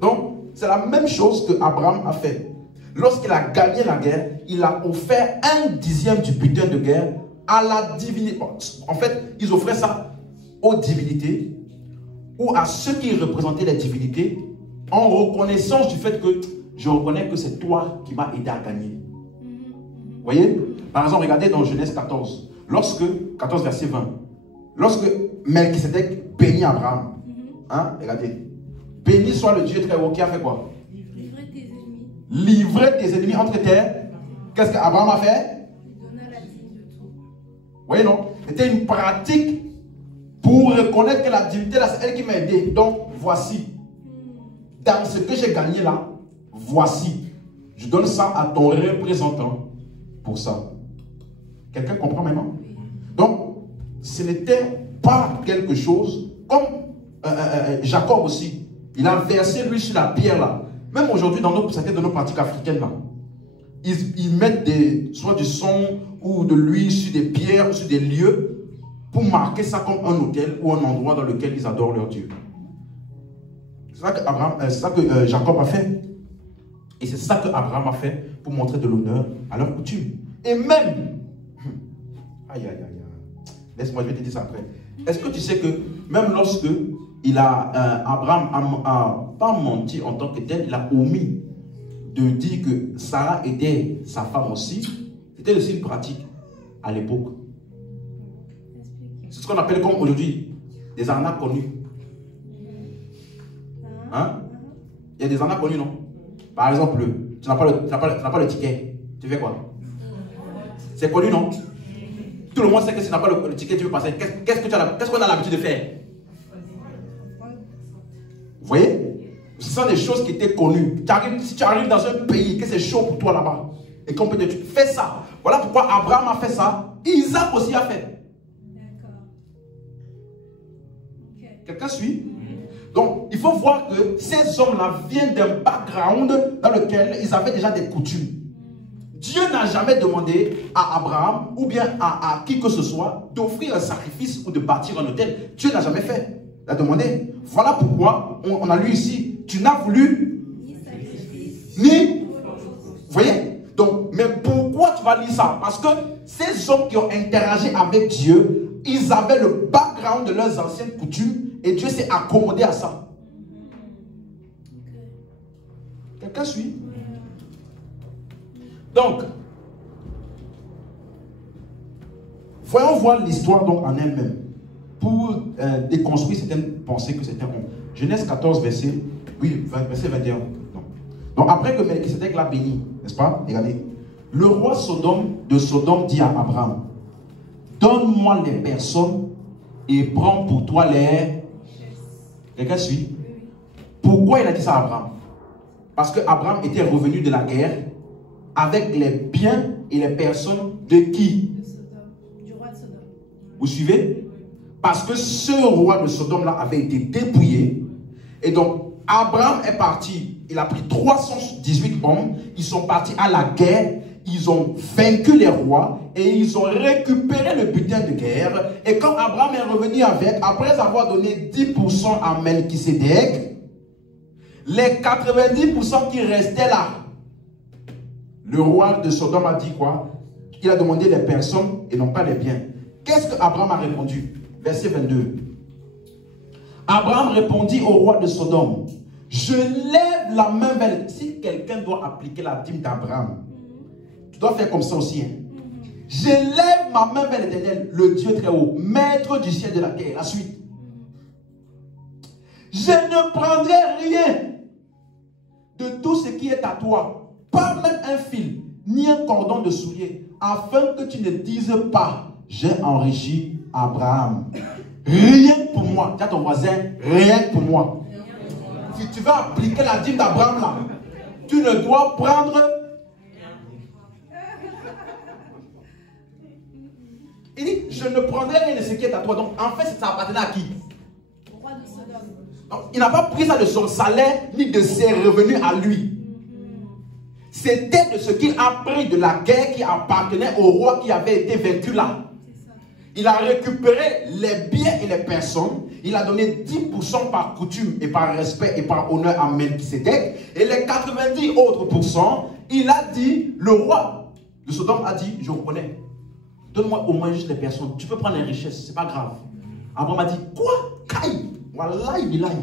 Donc, c'est la même chose que Abraham a fait. Lorsqu'il a gagné la guerre, il a offert 1/10 du butin de guerre à la divinité. En fait, ils offraient ça aux divinités ou à ceux qui représentaient les divinités en reconnaissance du fait que je reconnais que c'est toi qui m'as aidé à gagner. Vous voyez? Par exemple, regardez dans Genèse 14. 14 verset 20. Lorsque Melchisedec bénit Abraham. Hein? Regardez. Béni soit le Dieu très haut qui a fait quoi? Livrer tes ennemis. Livrer tes ennemis entre terres. Qu'est-ce qu'Abraham a fait? Donner la dîme de tout. Vous voyez, non? C'était une pratique pour reconnaître que la divinité, là, c'est elle qui m'a aidé. Donc, voici. Dans ce que j'ai gagné là, voici. Je donne ça à ton représentant pour ça. Quelqu'un comprend maintenant? Donc, ce n'était pas quelque chose comme Jacob aussi. Il a versé lui sur la pierre là. Même aujourd'hui, dans certaines de nos pratiques africaines là, ils mettent soit du sang ou de l'huile sur des pierres, sur des lieux, pour marquer ça comme un autel ou un endroit dans lequel ils adorent leur Dieu. C'est ça que Jacob a fait. Et c'est ça que Abraham a fait pour montrer de l'honneur à leur coutume. Et même, aïe, aïe, aïe, laisse-moi, je vais te dire ça après. Est-ce que tu sais que même lorsque Abraham a pas menti en tant que tel, il a omis de dire que Sarah était sa femme aussi, c'était aussi une pratique à l'époque. C'est ce qu'on appelle comme aujourd'hui des arnaques connues. Hein? Il y a des arnaques connues, non? Par exemple, tu n'as pas le ticket. Tu fais quoi? C'est connu, non? Tout le monde sait que si tu n'as pas le ticket, tu veux passer. Qu'est-ce qu'on a l'habitude de faire? Vous voyez? Ce sont des choses qui étaient connues. Si tu arrives dans un pays, que c'est chaud pour toi là-bas, et qu'on peut te dire, fais ça. Voilà pourquoi Abraham a fait ça. Isaac aussi a fait. D'accord. Okay. Quelqu'un suit? Donc, il faut voir que ces hommes-là viennent d'un background dans lequel ils avaient déjà des coutumes. Dieu n'a jamais demandé à Abraham ou bien à qui que ce soit d'offrir un sacrifice ou de bâtir un autel. Dieu n'a jamais fait. Il a demandé. Voilà pourquoi on a lu ici. Tu n'as voulu ni. Vous voyez? Donc, mais pourquoi tu vas lire ça? Parce que ces hommes qui ont interagi avec Dieu, ils avaient le background de leurs anciennes coutumes. Et Dieu s'est accommodé à ça. Quelqu'un suit? Donc, voyons voir l'histoire donc en elle-même pour déconstruire certaines pensées que c'était bon. Genèse 14, verset 21. Donc, après que Melchisedec l'a béni, n'est-ce pas? Regardez. Le roi de Sodome dit à Abraham, donne-moi les personnes et prends pour toi les... Quelqu'un suit? Pourquoi il a dit ça à Abraham? Parce que Abraham était revenu de la guerre avec les biens et les personnes de qui? De Sodome. Du roi de Sodome. Vous suivez? Parce que ce roi de Sodome là avait été dépouillé. Et donc Abraham est parti. Il a pris 318 hommes. Ils sont partis à la guerre. Ils ont vaincu les rois et ils ont récupéré le butin de guerre. Et quand Abraham est revenu avec, après avoir donné 10% à Melchisedec, les 90% qui restaient là, le roi de Sodome a dit quoi? Il a demandé les personnes et non pas les biens. Qu'est-ce que Abraham a répondu? Verset 22. Abraham répondit au roi de Sodome, je lève la main vers... Si quelqu'un doit appliquer la dîme d'Abraham, tu dois faire comme ça aussi. Hein. Je lève ma main vers l'Éternel, le Dieu très haut, maître du ciel et de la terre. La suite. Je ne prendrai rien de tout ce qui est à toi, pas même un fil, ni un cordon de soulier, afin que tu ne dises pas, j'ai enrichi Abraham. Rien pour moi moi. Dis à ton voisin, rien pour moi. Si tu veux appliquer la dîme d'Abraham là, tu ne dois prendre. Il dit, je ne prendrai rien de ce qui est à toi. Donc en fait, ça appartenait à qui? Au roi de Sodome. Donc, il n'a pas pris ça de son salaire ni de ses revenus à lui. C'était de ce qu'il a pris de la guerre qui appartenait au roi qui avait été vaincu là. Il a récupéré les biens et les personnes. Il a donné 10% par coutume et par respect et par honneur à Melchisédek. Et les 90 autres pourcents, il a dit, le roi de Sodome a dit, je reconnais. Donne-moi au moins juste les personnes. Tu peux prendre les richesses, c'est pas grave. Abraham a dit, quoi? Kai! Wallahi billahi.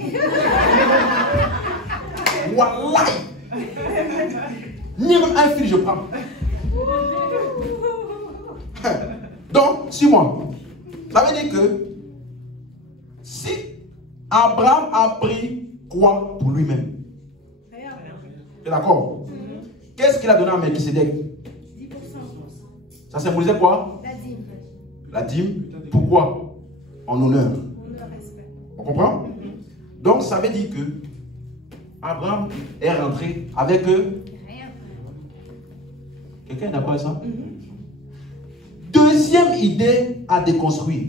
Wallahi. Ni même un fil je prends. Donc, suis-moi. Ça veut dire que si Abraham a pris quoi pour lui-même? Tu es d'accord? Qu'est-ce qu'il a donné à Melchisédek? 10%. Ça symbolisait quoi? La dîme. La dîme. Pourquoi? En honneur. On comprend? Donc ça veut dire que Abraham est rentré avec eux. Quelqu'un est d'accord avec ça? Deuxième idée à déconstruire.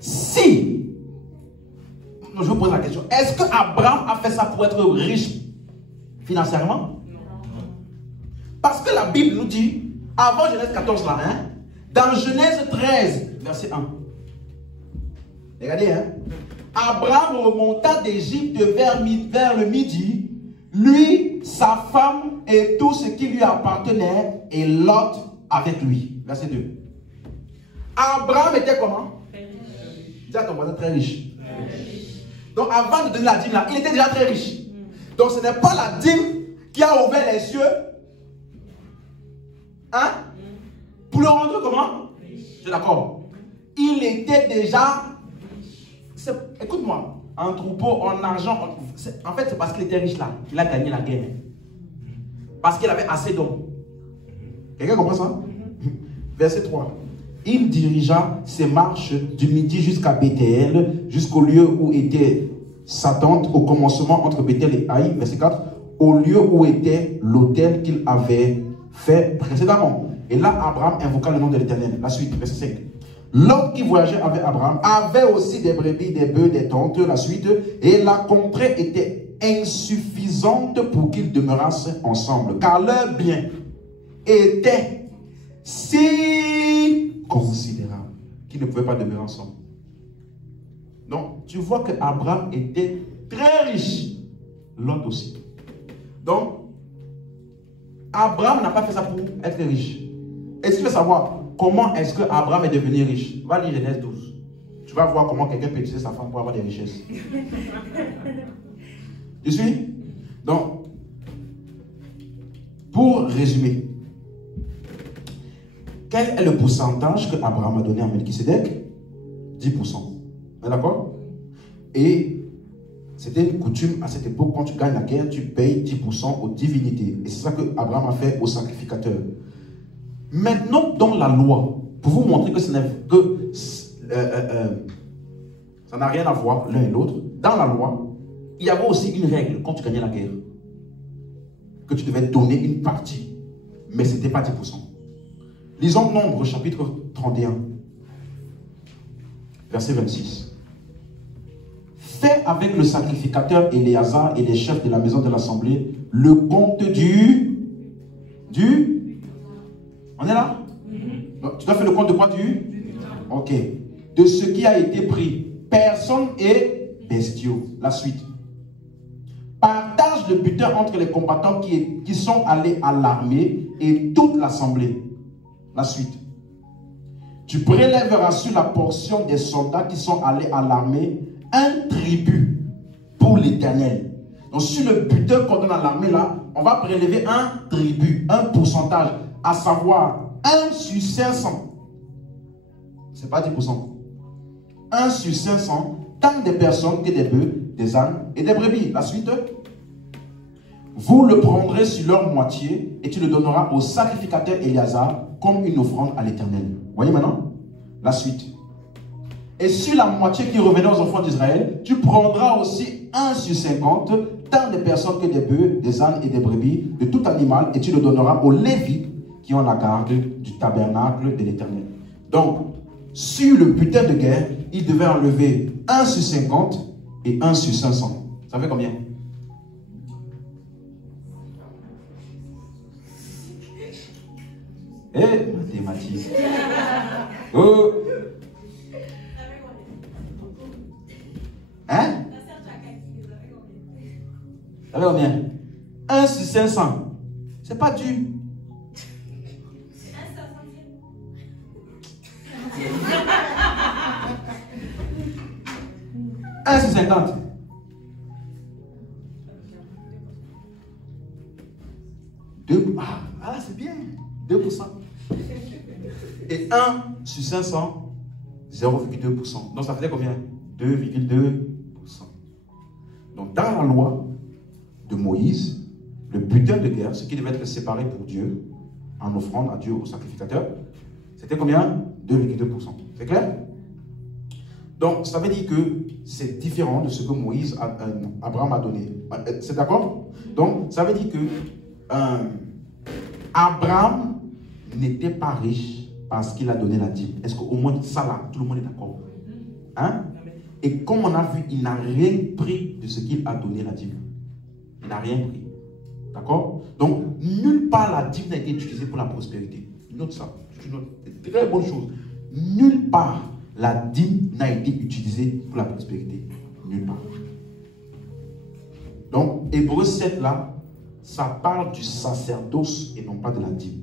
Si, je vous pose la question, est-ce que Abraham a fait ça pour être riche financièrement? Non. Parce que la Bible nous dit, avant Genèse 14 là, hein, dans Genèse 13, verset 1. Regardez, hein. Abraham remonta d'Égypte vers le midi, lui, sa femme et tout ce qui lui appartenait, et Lot avec lui. Verset 2. Abraham était comment? Dis à ton voisin, très riche. Donc avant de donner la dîme là, il était déjà très riche. Donc ce n'est pas la dîme qui a ouvert les cieux, hein, pour le rendre comment? Je suis d'accord. Il était déjà, écoute-moi, en troupeau, en argent, en fait c'est parce qu'il était riche là, qu'il a gagné la guerre. Parce qu'il avait assez d'hommes. Quelqu'un comprend ça? Verset 3. Il dirigea ses marches du midi jusqu'à Bethel, jusqu'au lieu où était sa tente, au commencement entre Bethel et Haï. Verset 4. Au lieu où était l'autel qu'il avait fait précédemment. Et là, Abraham invoqua le nom de l'Éternel. La suite, verset 5. L'homme qui voyageait avec Abraham avait aussi des brebis, des bœufs, des tentes. La suite. Et la contrée était insuffisante pour qu'ils demeurassent ensemble. Car leur bien était si considérable qu'ils ne pouvaient pas demeurer ensemble. Donc, tu vois que Abraham était très riche. Lot aussi. Donc, Abraham n'a pas fait ça pour être riche. Est-ce que tu veux savoir comment est-ce que Abraham est devenu riche? Va lire Genèse 12. Tu vas voir comment quelqu'un peut utiliser sa femme pour avoir des richesses. Tu suis? Donc, pour résumer, quel est le pourcentage que Abraham a donné à Melchisédek? 10%. D'accord? Et c'était une coutume à cette époque, quand tu gagnes la guerre, tu payes 10% aux divinités. Et c'est ça que Abraham a fait aux sacrificateurs. Maintenant, dans la loi, pour vous montrer que ça n'a rien à voir l'un et l'autre, dans la loi, il y avait aussi une règle quand tu gagnais la guerre. Que tu devais donner une partie. Mais ce n'était pas 10%. Lisons Nombre, chapitre 31, verset 26. Fais avec le sacrificateur Éléazar et les chefs de la maison de l'assemblée le compte on est là? Donc, tu dois faire le compte de quoi? Ok. De ce qui a été pris, personnes et bestiaux. La suite. Partage le butin entre les combattants qui sont allés à l'armée et toute l'assemblée. La suite. Tu prélèveras sur la portion des soldats qui sont allés à l'armée un tribut pour l'Éternel. Donc sur le butin qu'on donne à l'armée là, on va prélever un tribut, un pourcentage, à savoir 1 sur 500. C'est pas 10%. 1 sur 500, tant des personnes que des bœufs, des ânes et des brebis. La suite. Vous le prendrez sur leur moitié et tu le donneras au sacrificateur Éléazar comme une offrande à l'Éternel. Voyez maintenant? La suite. Et sur la moitié qui revenait aux enfants d'Israël, tu prendras aussi 1 sur 50, tant de personnes que des bœufs, des ânes et des brebis, de tout animal, et tu le donneras aux Lévites qui ont la garde du tabernacle de l'Éternel. Donc, sur le butin de guerre, il devait enlever 1 sur 50 et 1 sur 500. Ça fait combien? Eh, mathématiques. Oh. Hein? Ça fait combien? 1 sur 500. C'est pas dur. 1 sur 50. Ah, c'est bien. 2%. Et 1 sur 500, 0,2%. Donc ça faisait combien? 2,2%. Donc dans la loi de Moïse, le butin de guerre, ce qui devait être séparé pour Dieu, en offrande à Dieu au sacrificateur, c'était combien? 2,2%. C'est clair? Donc ça veut dire que c'est différent de ce que Moïse, Abraham a donné. C'est d'accord? Donc ça veut dire que Abraham n'était pas riche parce qu'il a donné la dîme. Est-ce qu'au moins ça là, tout le monde est d'accord? Hein? Et comme on a vu, il n'a rien pris de ce qu'il a donné la dîme. Il n'a rien pris. D'accord? Donc, nulle part la dîme n'a été utilisée pour la prospérité. Note ça. C'est une très bonne chose. Nulle part la dîme n'a été utilisée pour la prospérité. Nulle part. Donc, Hébreux 7 là, ça parle du sacerdoce et non pas de la dîme.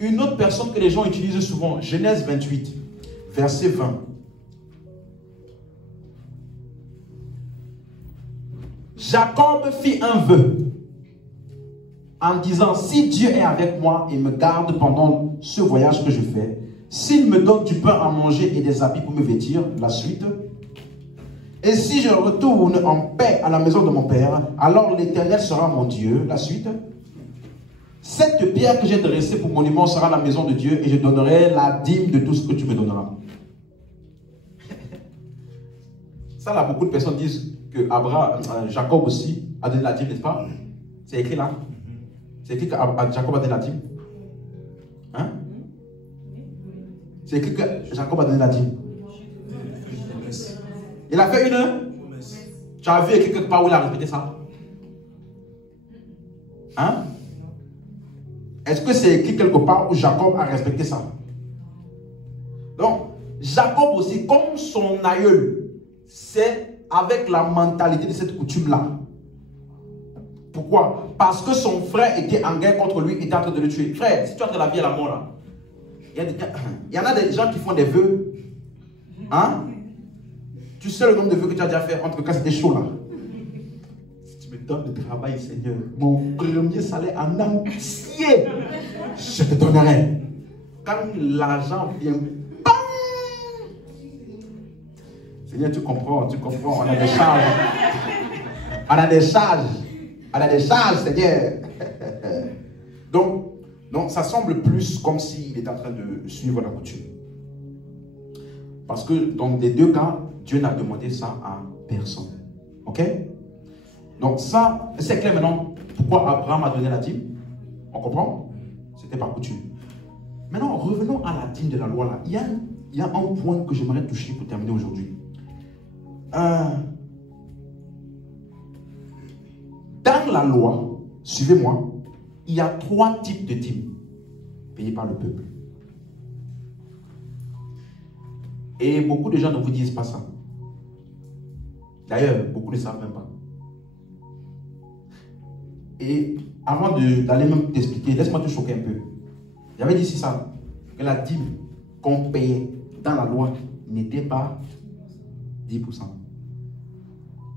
Une autre personne que les gens utilisent souvent, Genèse 28, verset 20. Jacob fit un vœu en disant, si Dieu est avec moi et me garde pendant ce voyage que je fais, s'il me donne du pain à manger et des habits pour me vêtir, la suite, et si je retourne en paix à la maison de mon père, alors l'Éternel sera mon Dieu, la suite. Cette pierre que j'ai dressée pour monument sera la maison de Dieu et je donnerai la dîme de tout ce que tu me donneras. Ça là, beaucoup de personnes disent que Jacob aussi a donné la dîme, n'est-ce pas? C'est écrit là. C'est écrit que Jacob a donné la dîme. Hein? C'est écrit que Jacob a donné la dîme. Il a fait une. Tu as vu écrit quelque part où il a répété ça? Hein? Est-ce que c'est écrit quelque part où Jacob a respecté ça? Donc, Jacob aussi, comme son aïeul, c'est avec la mentalité de cette coutume-là. Pourquoi? Parce que son frère était en guerre contre lui, était en train de le tuer. Frère, si tu as entre la vie et la mort, là, il y en a des gens qui font des vœux. Hein? Tu sais le nombre de vœux que tu as déjà fait, en tout cas c'était chaud là. Si tu me donnes le travail, Seigneur, mon premier salaire en entier, je te donnerai. Quand l'argent vient, bam! Seigneur, tu comprends, on a des charges. On a des charges. On a des charges, Seigneur. Donc, ça semble plus comme s'il est en train de suivre la coutume. Parce que dans les deux cas, Dieu n'a demandé ça à personne. Ok? Donc ça, c'est clair maintenant pourquoi Abraham a donné la dîme. On comprend? C'était par coutume. Maintenant, revenons à la dîme de la loi là. Il y a un point que j'aimerais toucher pour terminer aujourd'hui. Dans la loi, suivez-moi, il y a 3 types de dîmes payés par le peuple. Et beaucoup de gens ne vous disent pas ça. D'ailleurs, beaucoup ne savent même pas. Et avant d'aller même t'expliquer, laisse-moi te choquer un peu. J'avais dit ça, que la dîme qu'on payait dans la loi n'était pas 10%.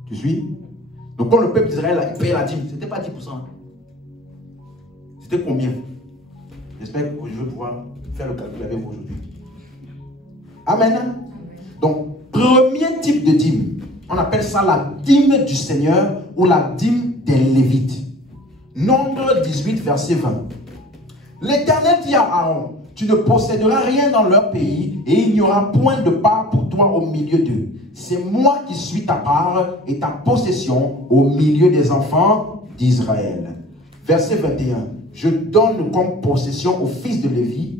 Tu suis? Donc quand le peuple d'Israël payait la dîme, ce n'était pas 10%. C'était combien? J'espère que je vais pouvoir faire le calcul avec vous aujourd'hui. Amen. Donc, premier type de dîme, on appelle ça la dîme du Seigneur ou la dîme des Lévites. Nombre 18, verset 20. L'Éternel dit à Aaron, tu Tu ne posséderas rien dans leur pays et il n'y aura point de part pour toi au milieu d'eux. C'est moi qui suis ta part et ta possession au milieu des enfants d'Israël. Verset 21. Je donne comme possession aux fils de Lévi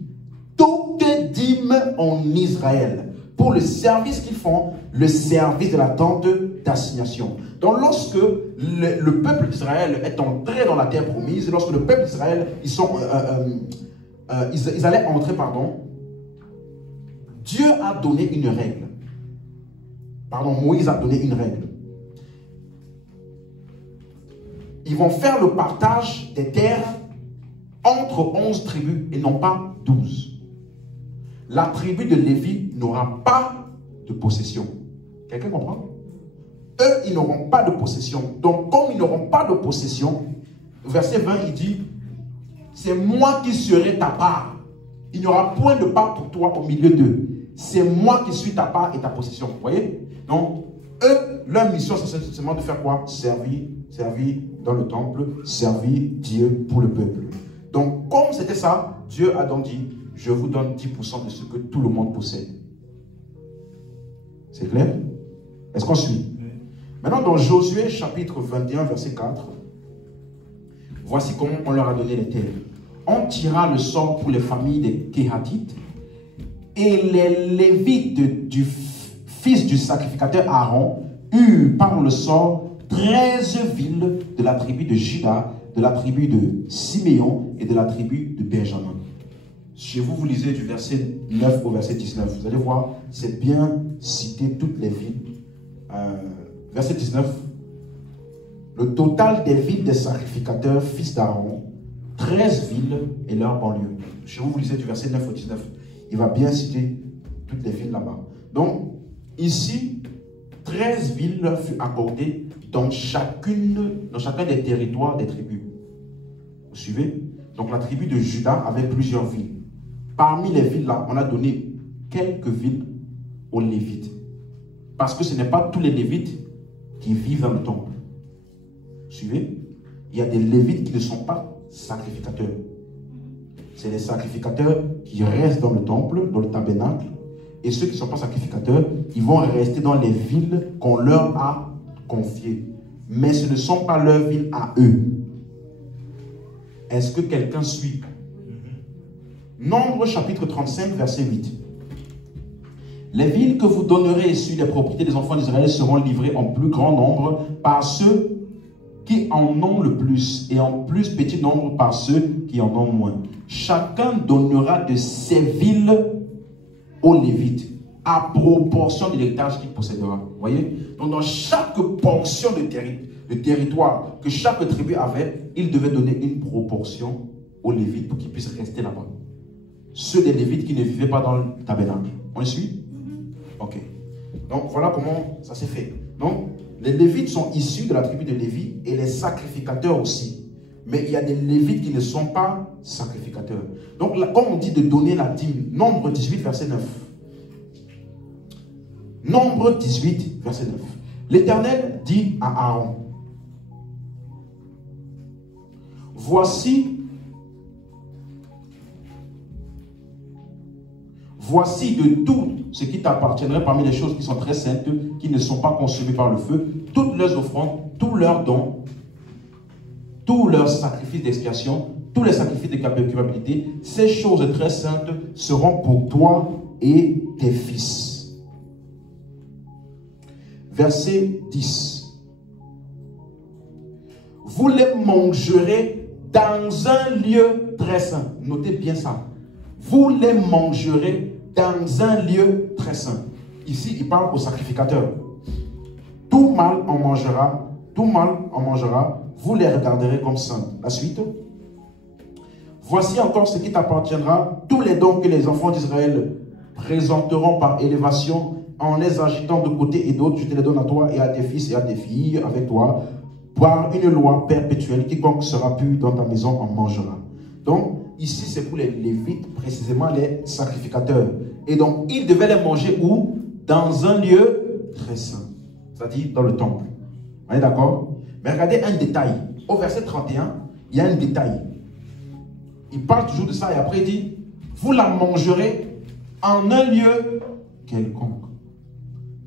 toute dîme en Israël pour le service qu'ils font, le service de la tente d'assignation. Donc lorsque le peuple d'Israël est entré dans la terre promise, lorsque le peuple d'Israël, ils allaient entrer, Dieu a donné une règle. Moïse a donné une règle. Ils vont faire le partage des terres entre 11 tribus et non pas 12. La tribu de Lévi n'aura pas de possession. Quelqu'un comprend? Eux, ils n'auront pas de possession. Donc, comme ils n'auront pas de possession, verset 20, il dit, c'est moi qui serai ta part. Il n'y aura point de part pour toi au milieu d'eux. C'est moi qui suis ta part et ta possession. Vous voyez? Donc, eux, leur mission, c'est seulement de faire quoi? Servir dans le temple, servir Dieu pour le peuple. Donc, comme c'était ça, Dieu a donc dit, je vous donne 10% de ce que tout le monde possède. C'est clair? Est-ce qu'on suit? Maintenant, dans Josué chapitre 21, verset 4, voici comment on leur a donné les terres. On tira le sort pour les familles des Kéhatites et les Lévites du fils du sacrificateur Aaron eurent par le sort 13 villes de la tribu de Juda, de la tribu de Siméon et de la tribu de Benjamin. Chez vous, vous lisez du verset 9 au verset 19. Vous allez voir, c'est bien cité toutes les villes. Verset 19. Le total des villes des sacrificateurs, fils d'Aaron, 13 villes et leurs banlieues. Chez vous, vous lisez du verset 9 au 19. Il va bien citer toutes les villes là-bas. Donc, ici, 13 villes furent accordées dans chacun des territoires des tribus. Vous suivez? Donc, la tribu de Juda avait plusieurs villes. Parmi les villes-là, on a donné quelques villes aux Lévites. Parce que ce n'est pas tous les Lévites qui vivent dans le temple. Vous suivez? Il y a des Lévites qui ne sont pas sacrificateurs. C'est les sacrificateurs qui restent dans le temple, dans le tabernacle. Et ceux qui ne sont pas sacrificateurs, ils vont rester dans les villes qu'on leur a confiées. Mais ce ne sont pas leurs villes à eux. Est-ce que quelqu'un suit? Nombre chapitre 35, verset 8. Les villes que vous donnerez issues des propriétés des enfants d'Israël seront livrées en plus grand nombre par ceux qui en ont le plus et en plus petit nombre par ceux qui en ont moins. Chacun donnera de ces villes aux Lévites à proportion de l'héritage qu'il possédera. Vous voyez? Donc dans chaque portion de territoire que chaque tribu avait, il devait donner une proportion aux Lévites pour qu'ils puissent rester là-bas. Ceux des Lévites qui ne vivaient pas dans le tabernacle. On le suit? Ok. Donc voilà comment ça s'est fait. Donc les Lévites sont issus de la tribu de Lévi et les sacrificateurs aussi. Mais il y a des Lévites qui ne sont pas sacrificateurs. Donc là, comme on dit de donner la dîme, Nombre 18, verset 9. Nombre 18, verset 9. L'Éternel dit à Aaron, voici de tout ce qui t'appartiendrait parmi les choses qui sont très saintes, qui ne sont pas consumées par le feu, toutes leurs offrandes, tous leurs dons, tous leurs sacrifices d'expiation, tous les sacrifices de culpabilité, ces choses très saintes seront pour toi et tes fils. Verset 10. Vous les mangerez dans un lieu très saint. Notez bien ça. Vous les mangerez dans un lieu très saint. Ici, il parle aux sacrificateurs. Tout mâle en mangera, vous les regarderez comme saints. La suite. Voici encore ce qui t'appartiendra, tous les dons que les enfants d'Israël présenteront par élévation, en les agitant de côté et d'autre, je te les donne à toi et à tes fils et à tes filles avec toi, par une loi perpétuelle, quiconque sera pu dans ta maison en mangera. Donc, ici, c'est pour les Lévites, précisément les sacrificateurs. Et donc, ils devaient les manger où? Dans un lieu très saint. C'est-à-dire dans le temple. On est d'accord? Mais regardez un détail. Au verset 31, il y a un détail. Il parle toujours de ça et après il dit, vous la mangerez en un lieu quelconque.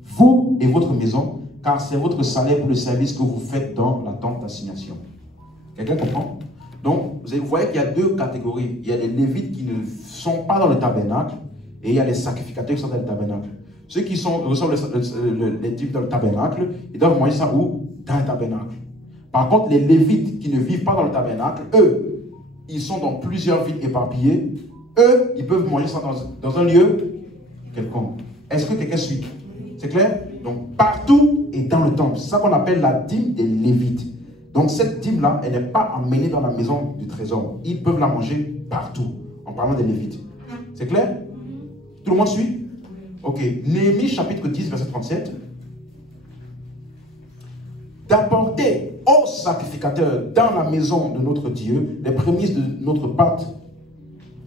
Vous et votre maison, car c'est votre salaire pour le service que vous faites dans la tente d'assignation. Quelqu'un comprend? Donc, vous voyez qu'il y a deux catégories. Il y a les Lévites qui ne sont pas dans le tabernacle et il y a les sacrificateurs qui sont dans le tabernacle. Ceux qui reçoivent les dîmes dans le tabernacle, ils doivent manger ça où? Dans le tabernacle. Par contre, les Lévites qui ne vivent pas dans le tabernacle, eux, ils sont dans plusieurs villes éparpillées. Eux, ils peuvent manger ça dans un lieu quelconque. Est-ce que quelqu'un suit? C'est clair? Donc, partout et dans le temple. C'est ça qu'on appelle la dîme des Lévites. Donc, cette dîme-là, elle n'est pas emmenée dans la maison du trésor. Ils peuvent la manger partout, en parlant des Lévites. C'est clair? Tout le monde suit? Ok. Néhémie, chapitre 10, verset 37. D'apporter aux sacrificateurs dans la maison de notre Dieu les prémices de notre pâte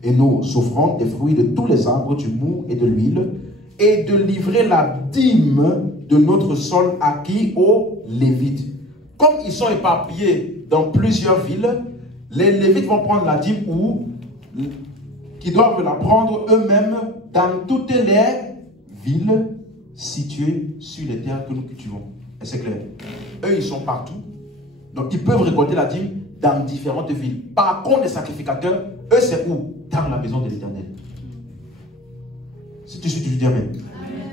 et nos offrandes, des fruits de tous les arbres, du mou et de l'huile, et de livrer la dîme de notre sol acquis aux Lévites. Comme ils sont éparpillés dans plusieurs villes, les Lévites vont prendre la dîme qui doivent la prendre eux-mêmes dans toutes les villes situées sur les terres que nous cultivons. Et c'est clair. Eux, ils sont partout. Donc, ils peuvent récolter la dîme dans différentes villes. Par contre, les sacrificateurs, eux, c'est où? Dans la maison de l'Éternel. Si tu suis, tu dis Amen.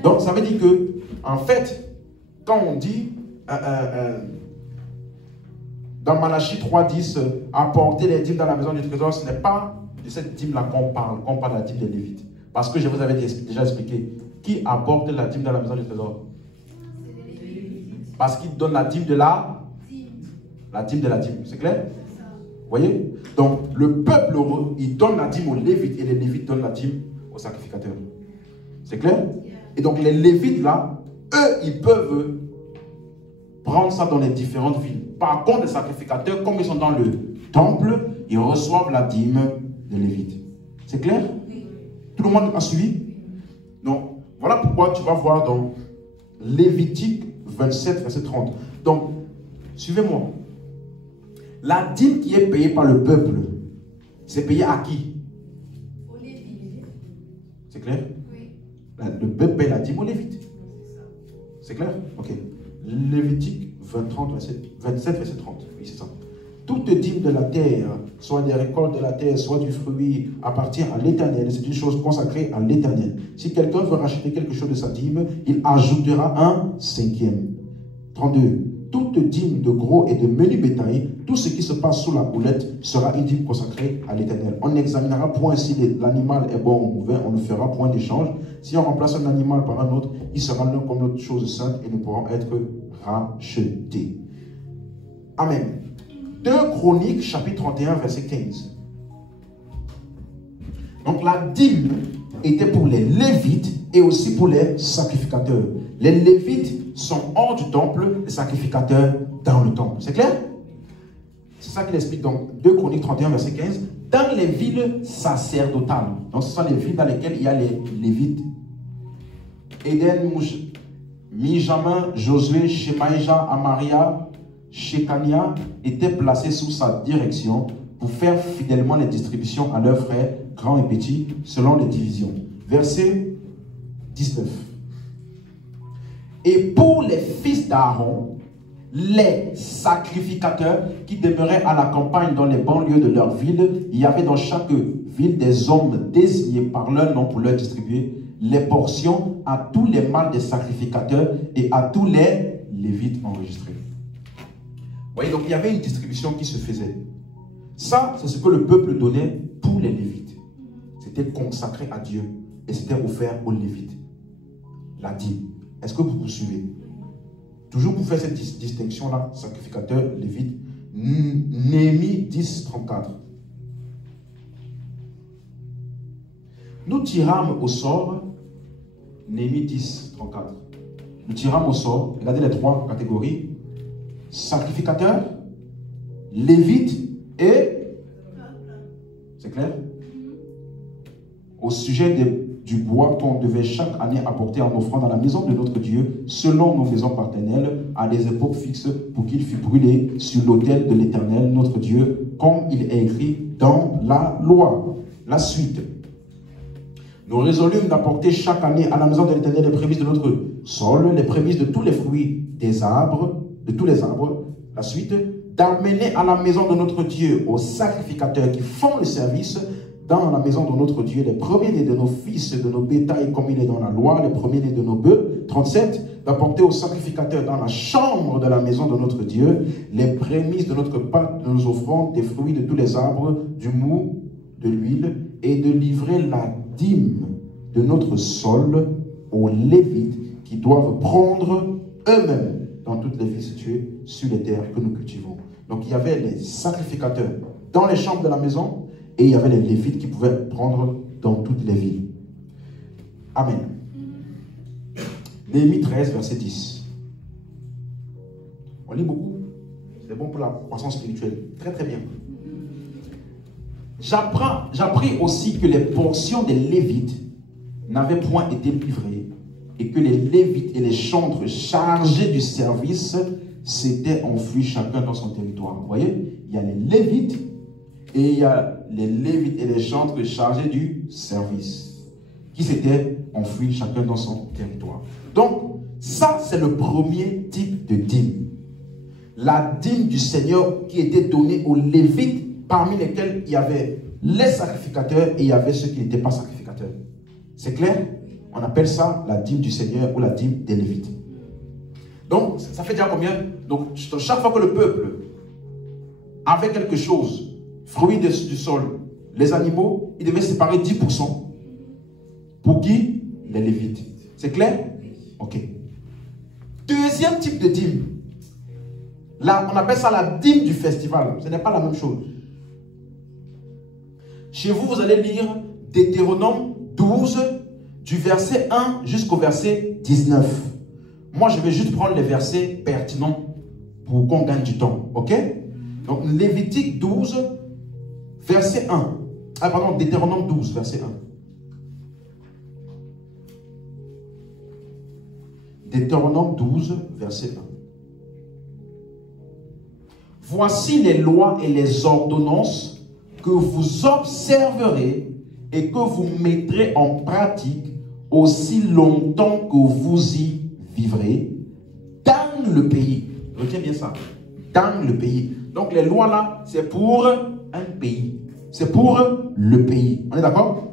Donc, ça veut dire que, en fait, quand on dit dans Malachie 3.10, apporter les dîmes dans la maison du trésor, ce n'est pas de cette dîme-là qu'on parle de la dîme des Lévites. Parce que je vous avais déjà expliqué, qui apporte la dîme dans la maison du trésor? Parce qu'il donne la dîme de la dîme de la dîme. C'est clair? Vous voyez? Donc, le peuple, il donne la dîme aux Lévites et les Lévites donnent la dîme aux sacrificateurs. C'est clair? Et donc, les Lévites, là, eux, ils peuvent prendre ça dans les différentes villes. Par contre, les sacrificateurs, comme ils sont dans le temple, ils reçoivent la dîme des Lévites. C'est clair? Tout le monde a suivi? Donc, voilà pourquoi tu vas voir dans Lévitique 27, verset 30. Donc, suivez-moi. La dîme qui est payée par le peuple, c'est payé à qui? Aux Lévites. C'est clair? Oui. Le peuple paye la dîme aux Lévites. C'est clair? Ok. Lévitique 27, verset 30. Oui, c'est ça. Toute dîme de la terre, soit des récoltes de la terre, soit du fruit, appartient à l'Éternel. C'est une chose consacrée à l'Éternel. Si quelqu'un veut racheter quelque chose de sa dîme, il ajoutera un cinquième. 32. Toute dîme de gros et de menu bétail, tout ce qui se passe sous la houlette sera une dîme consacrée à l'Éternel. On n'examinera point si l'animal est bon ou mauvais, on ne fera point d'échange. Si on remplace un animal par un autre, il sera l'un comme l'autre chose sainte et nous pourrons être rachetés. Amen. 2 Chroniques, chapitre 31, verset 15. Donc la dîme était pour les Lévites et aussi pour les sacrificateurs. Les Lévites sont hors du temple, les sacrificateurs dans le temple. C'est clair? C'est ça qu'il explique dans 2 Chroniques 31, verset 15. Dans les villes sacerdotales, donc ce sont les villes dans lesquelles il y a les Lévites. Éden, Mijamin, Josué, Shemaïja, Amaria, Shekania étaient placés sous sa direction pour faire fidèlement les distributions à leurs frères, grands et petits, selon les divisions. Verset 19. Et pour les fils d'Aaron, les sacrificateurs qui demeuraient à la campagne dans les banlieues de leur ville, il y avait dans chaque ville des hommes désignés par leur nom pour leur distribuer les portions à tous les mâles des sacrificateurs et à tous les Lévites enregistrés. Vous voyez, donc il y avait une distribution qui se faisait. Ça, c'est ce que le peuple donnait pour les Lévites. C'était consacré à Dieu et c'était offert aux Lévites. La dîme. Est-ce que vous suivez? Toujours pour faire cette distinction-là, sacrificateur, Lévite. Néhémie 10, 34. Nous tirâmes au sort, Néhémie 10, 34. Nous tirâmes au sort, regardez les trois catégories, sacrificateur, Lévite et... C'est clair? Au sujet du bois qu'on devait chaque année apporter en offrande à la maison de notre Dieu, selon nos maisons paternelles, à des époques fixes, pour qu'il fût brûlé sur l'autel de l'Éternel, notre Dieu, comme il est écrit dans la loi. La suite. nous résolûmes d'apporter chaque année à la maison de l'Éternel les prémices de notre sol, les prémices de tous les fruits des arbres, de tous les arbres. La suite, d'amener à la maison de notre Dieu, aux sacrificateurs qui font le service dans la maison de notre Dieu, les premiers-nés de nos fils et de nos bétails, comme il est dans la loi, les premiers-nés de nos bœufs. 37, d'apporter aux sacrificateurs dans la chambre de la maison de notre Dieu, les prémices de notre pâte, de nos offrandes, des fruits de tous les arbres, du mou, de l'huile, et de livrer la dîme de notre sol aux Lévites qui doivent prendre eux-mêmes dans toutes les villes situées sur les terres que nous cultivons. Donc il y avait les sacrificateurs dans les chambres de la maison et il y avait les Lévites qui pouvaient prendre dans toutes les villes. Amen. Néhémie 13, verset 10. On lit beaucoup. C'est bon pour la croissance spirituelle. Très très bien. J'appris aussi que les portions des Lévites n'avaient point été livrées et que les Lévites et les chantres chargés du service s'étaient enfuis chacun dans son territoire. Vous voyez, il y a les Lévites et il y a les Lévites et les chantres chargés du service qui s'étaient enfuis chacun dans son territoire. Donc, ça c'est le premier type de dîme. La dîme du Seigneur qui était donnée aux Lévites, parmi lesquels il y avait les sacrificateurs et il y avait ceux qui n'étaient pas sacrificateurs. C'est clair? On appelle ça la dîme du Seigneur ou la dîme des Lévites. Donc, ça fait déjà combien? Donc, chaque fois que le peuple avait quelque chose, fruit du sol, les animaux, il devait séparer 10%. Pour qui? Les Lévites. C'est clair? Ok. Deuxième type de dîme. Là, on appelle ça la dîme du festival. Ce n'est pas la même chose. Chez vous, vous allez lire Deutéronome 12, du verset 1 jusqu'au verset 19. Moi, je vais juste prendre les versets pertinents pour qu'on gagne du temps. Ok? Donc, Lévitique 12, verset 1. Ah, pardon, Deutéronome 12, verset 1. Deutéronome 12, verset 1. Voici les lois et les ordonnances que vous observerez et que vous mettrez en pratique aussi longtemps que vous y vivrez dans le pays. Retiens bien ça. Dans le pays. Donc les lois là, c'est pour un pays. C'est pour le pays. On est d'accord?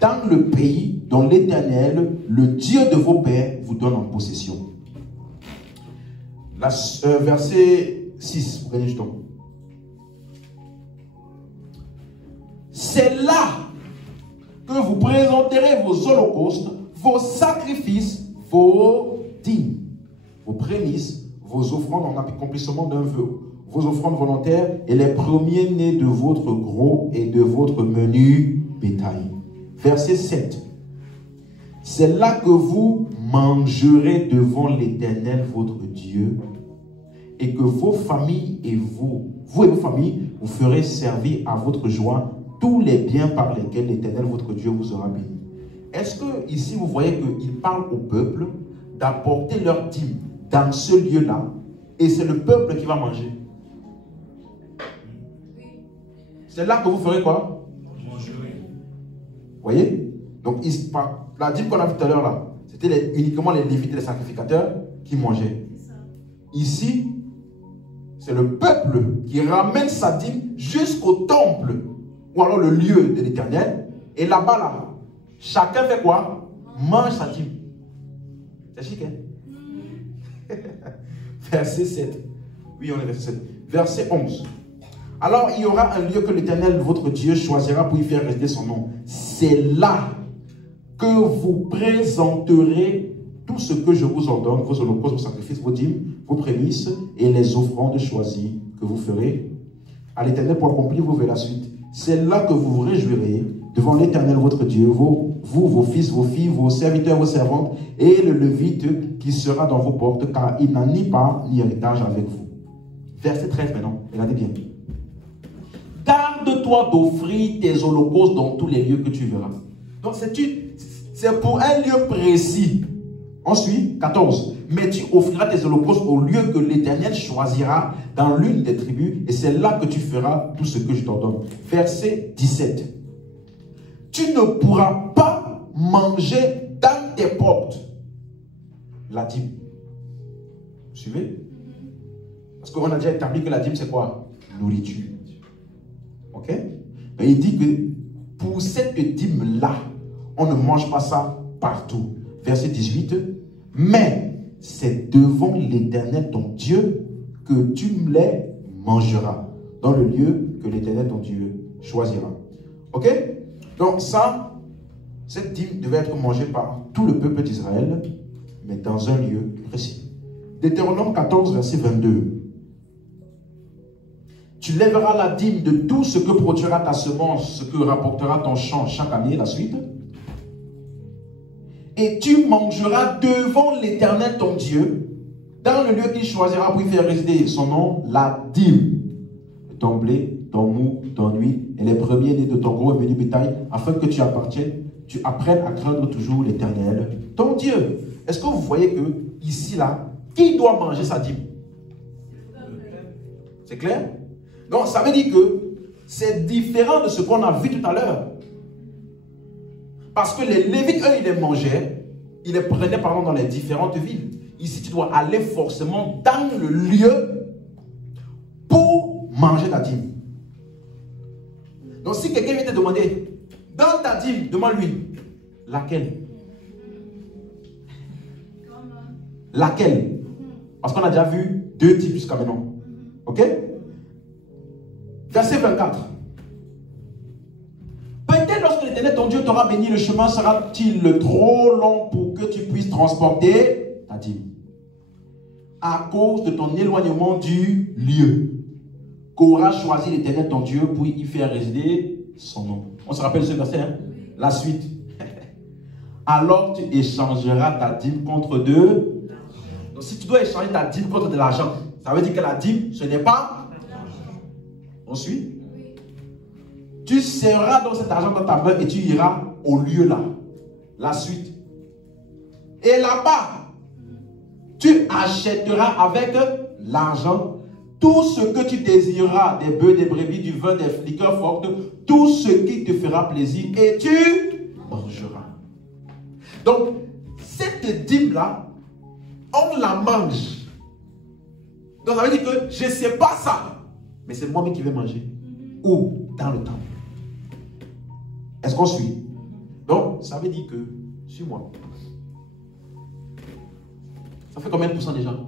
Dans le pays dont l'Éternel, le Dieu de vos pères, vous donne en possession. Verset 6, vous gagnez du temps. C'est là que vous présenterez vos holocaustes, vos sacrifices, vos dîmes, vos prémices, vos offrandes en accomplissement d'un vœu, vos offrandes volontaires et les premiers-nés de votre gros et de votre menu bétail. Verset 7. C'est là que vous mangerez devant l'Éternel votre Dieu et que vos familles et vous et vos familles, vous ferez servir à votre joie tous les biens par lesquels l'Éternel votre Dieu vous aura béni. Est-ce que ici vous voyez qu'il parle au peuple d'apporter leur dîme dans ce lieu-là et c'est le peuple qui va manger? C'est là que vous ferez quoi? Manger. Vous voyez? Donc la dîme qu'on a vu tout à l'heure là, c'était uniquement les Lévites et les sacrificateurs qui mangeaient. Ici, c'est le peuple qui ramène sa dîme jusqu'au temple ou alors le lieu de l'Éternel. Et là-bas, là, chacun fait quoi? Mange sa dîme. C'est chic, hein? Verset 7. Oui, on est verset 7. Verset 11. Alors, il y aura un lieu que l'Éternel, votre Dieu, choisira pour y faire rester son nom. C'est là que vous présenterez tout ce que je vous ordonne, vos holocaustes, vos sacrifices, vos dîmes, vos prémices et les offrandes choisies que vous ferez à l'Éternel pour accomplir la suite. C'est là que vous vous réjouirez devant l'Éternel votre Dieu, vous, vos fils, vos filles, vos serviteurs, vos servantes, et le Lévite qui sera dans vos portes, car il n'a ni part ni héritage avec vous. Verset 13 maintenant, regardez bien. Garde-toi d'offrir tes holocaustes dans tous les lieux que tu verras. Donc c'est pour un lieu précis. Ensuite, 14. Mais tu offriras tes holocaustes au lieu que l'Éternel choisira dans l'une des tribus, et c'est là que tu feras tout ce que je t'ordonne. Verset 17. Tu ne pourras pas manger dans tes portes la dîme. Vous suivez? Parce qu'on a déjà établi que la dîme, c'est quoi? Nourriture. Ok? Mais il dit que pour cette dîme-là, on ne mange pas ça partout. Verset 18. Mais c'est devant l'Éternel ton Dieu que tu les mangeras, dans le lieu que l'Éternel ton Dieu choisira. Ok? Donc ça, cette dîme devait être mangée par tout le peuple d'Israël, mais dans un lieu précis. Deutéronome 14, verset 22. Tu lèveras la dîme de tout ce que produira ta semence, ce que rapportera ton champ chaque année, la suite. Et tu mangeras devant l'Éternel ton Dieu, dans le lieu qu'il choisira pour y faire résider son nom, la dîme de ton blé, ton mou, ton huile et les premiers-nés de ton gros et menu bétail, afin que tu apprennes à craindre toujours l'Éternel ton Dieu. Est-ce que vous voyez que ici, là, qui doit manger sa dîme? C'est clair? Donc, ça veut dire que c'est différent de ce qu'on a vu tout à l'heure. Parce que les Lévites, eux, ils les mangeaient, ils les prenaient, dans les différentes villes. Ici, tu dois aller forcément dans le lieu pour manger ta dîme. Donc, si quelqu'un vient te demander, dans ta dîme, demande-lui, laquelle? Laquelle? Parce qu'on a déjà vu 2 types jusqu'à maintenant. Ok? Verset 24. Peut-être lorsque l'Éternel ton Dieu t'aura béni, le chemin sera-t-il trop long pour que tu puisses transporter ta dîme, à cause de ton éloignement du lieu qu'aura choisi l'Éternel ton Dieu pour y faire résider son nom. On se rappelle ce verset, hein? La suite. Alors tu échangeras ta dîme contre de... Donc si tu dois échanger ta dîme contre de l'argent, ça veut dire que la dîme, ce n'est pas... On suit? Tu serras donc cet argent dans ta main et tu iras au lieu là. La suite. Et là-bas, tu achèteras avec l'argent tout ce que tu désireras, des bœufs, des brebis, du vin, des liqueurs fortes, tout ce qui te fera plaisir et tu mangeras. Donc, cette dîme-là, on la mange. Donc, ça veut dire que je ne sais pas ça, mais c'est moi-même qui vais manger. Où? Dans le temple. Est-ce qu'on suit? Donc, ça veut dire que, suis-moi. Ça fait combien de pourcents déjà?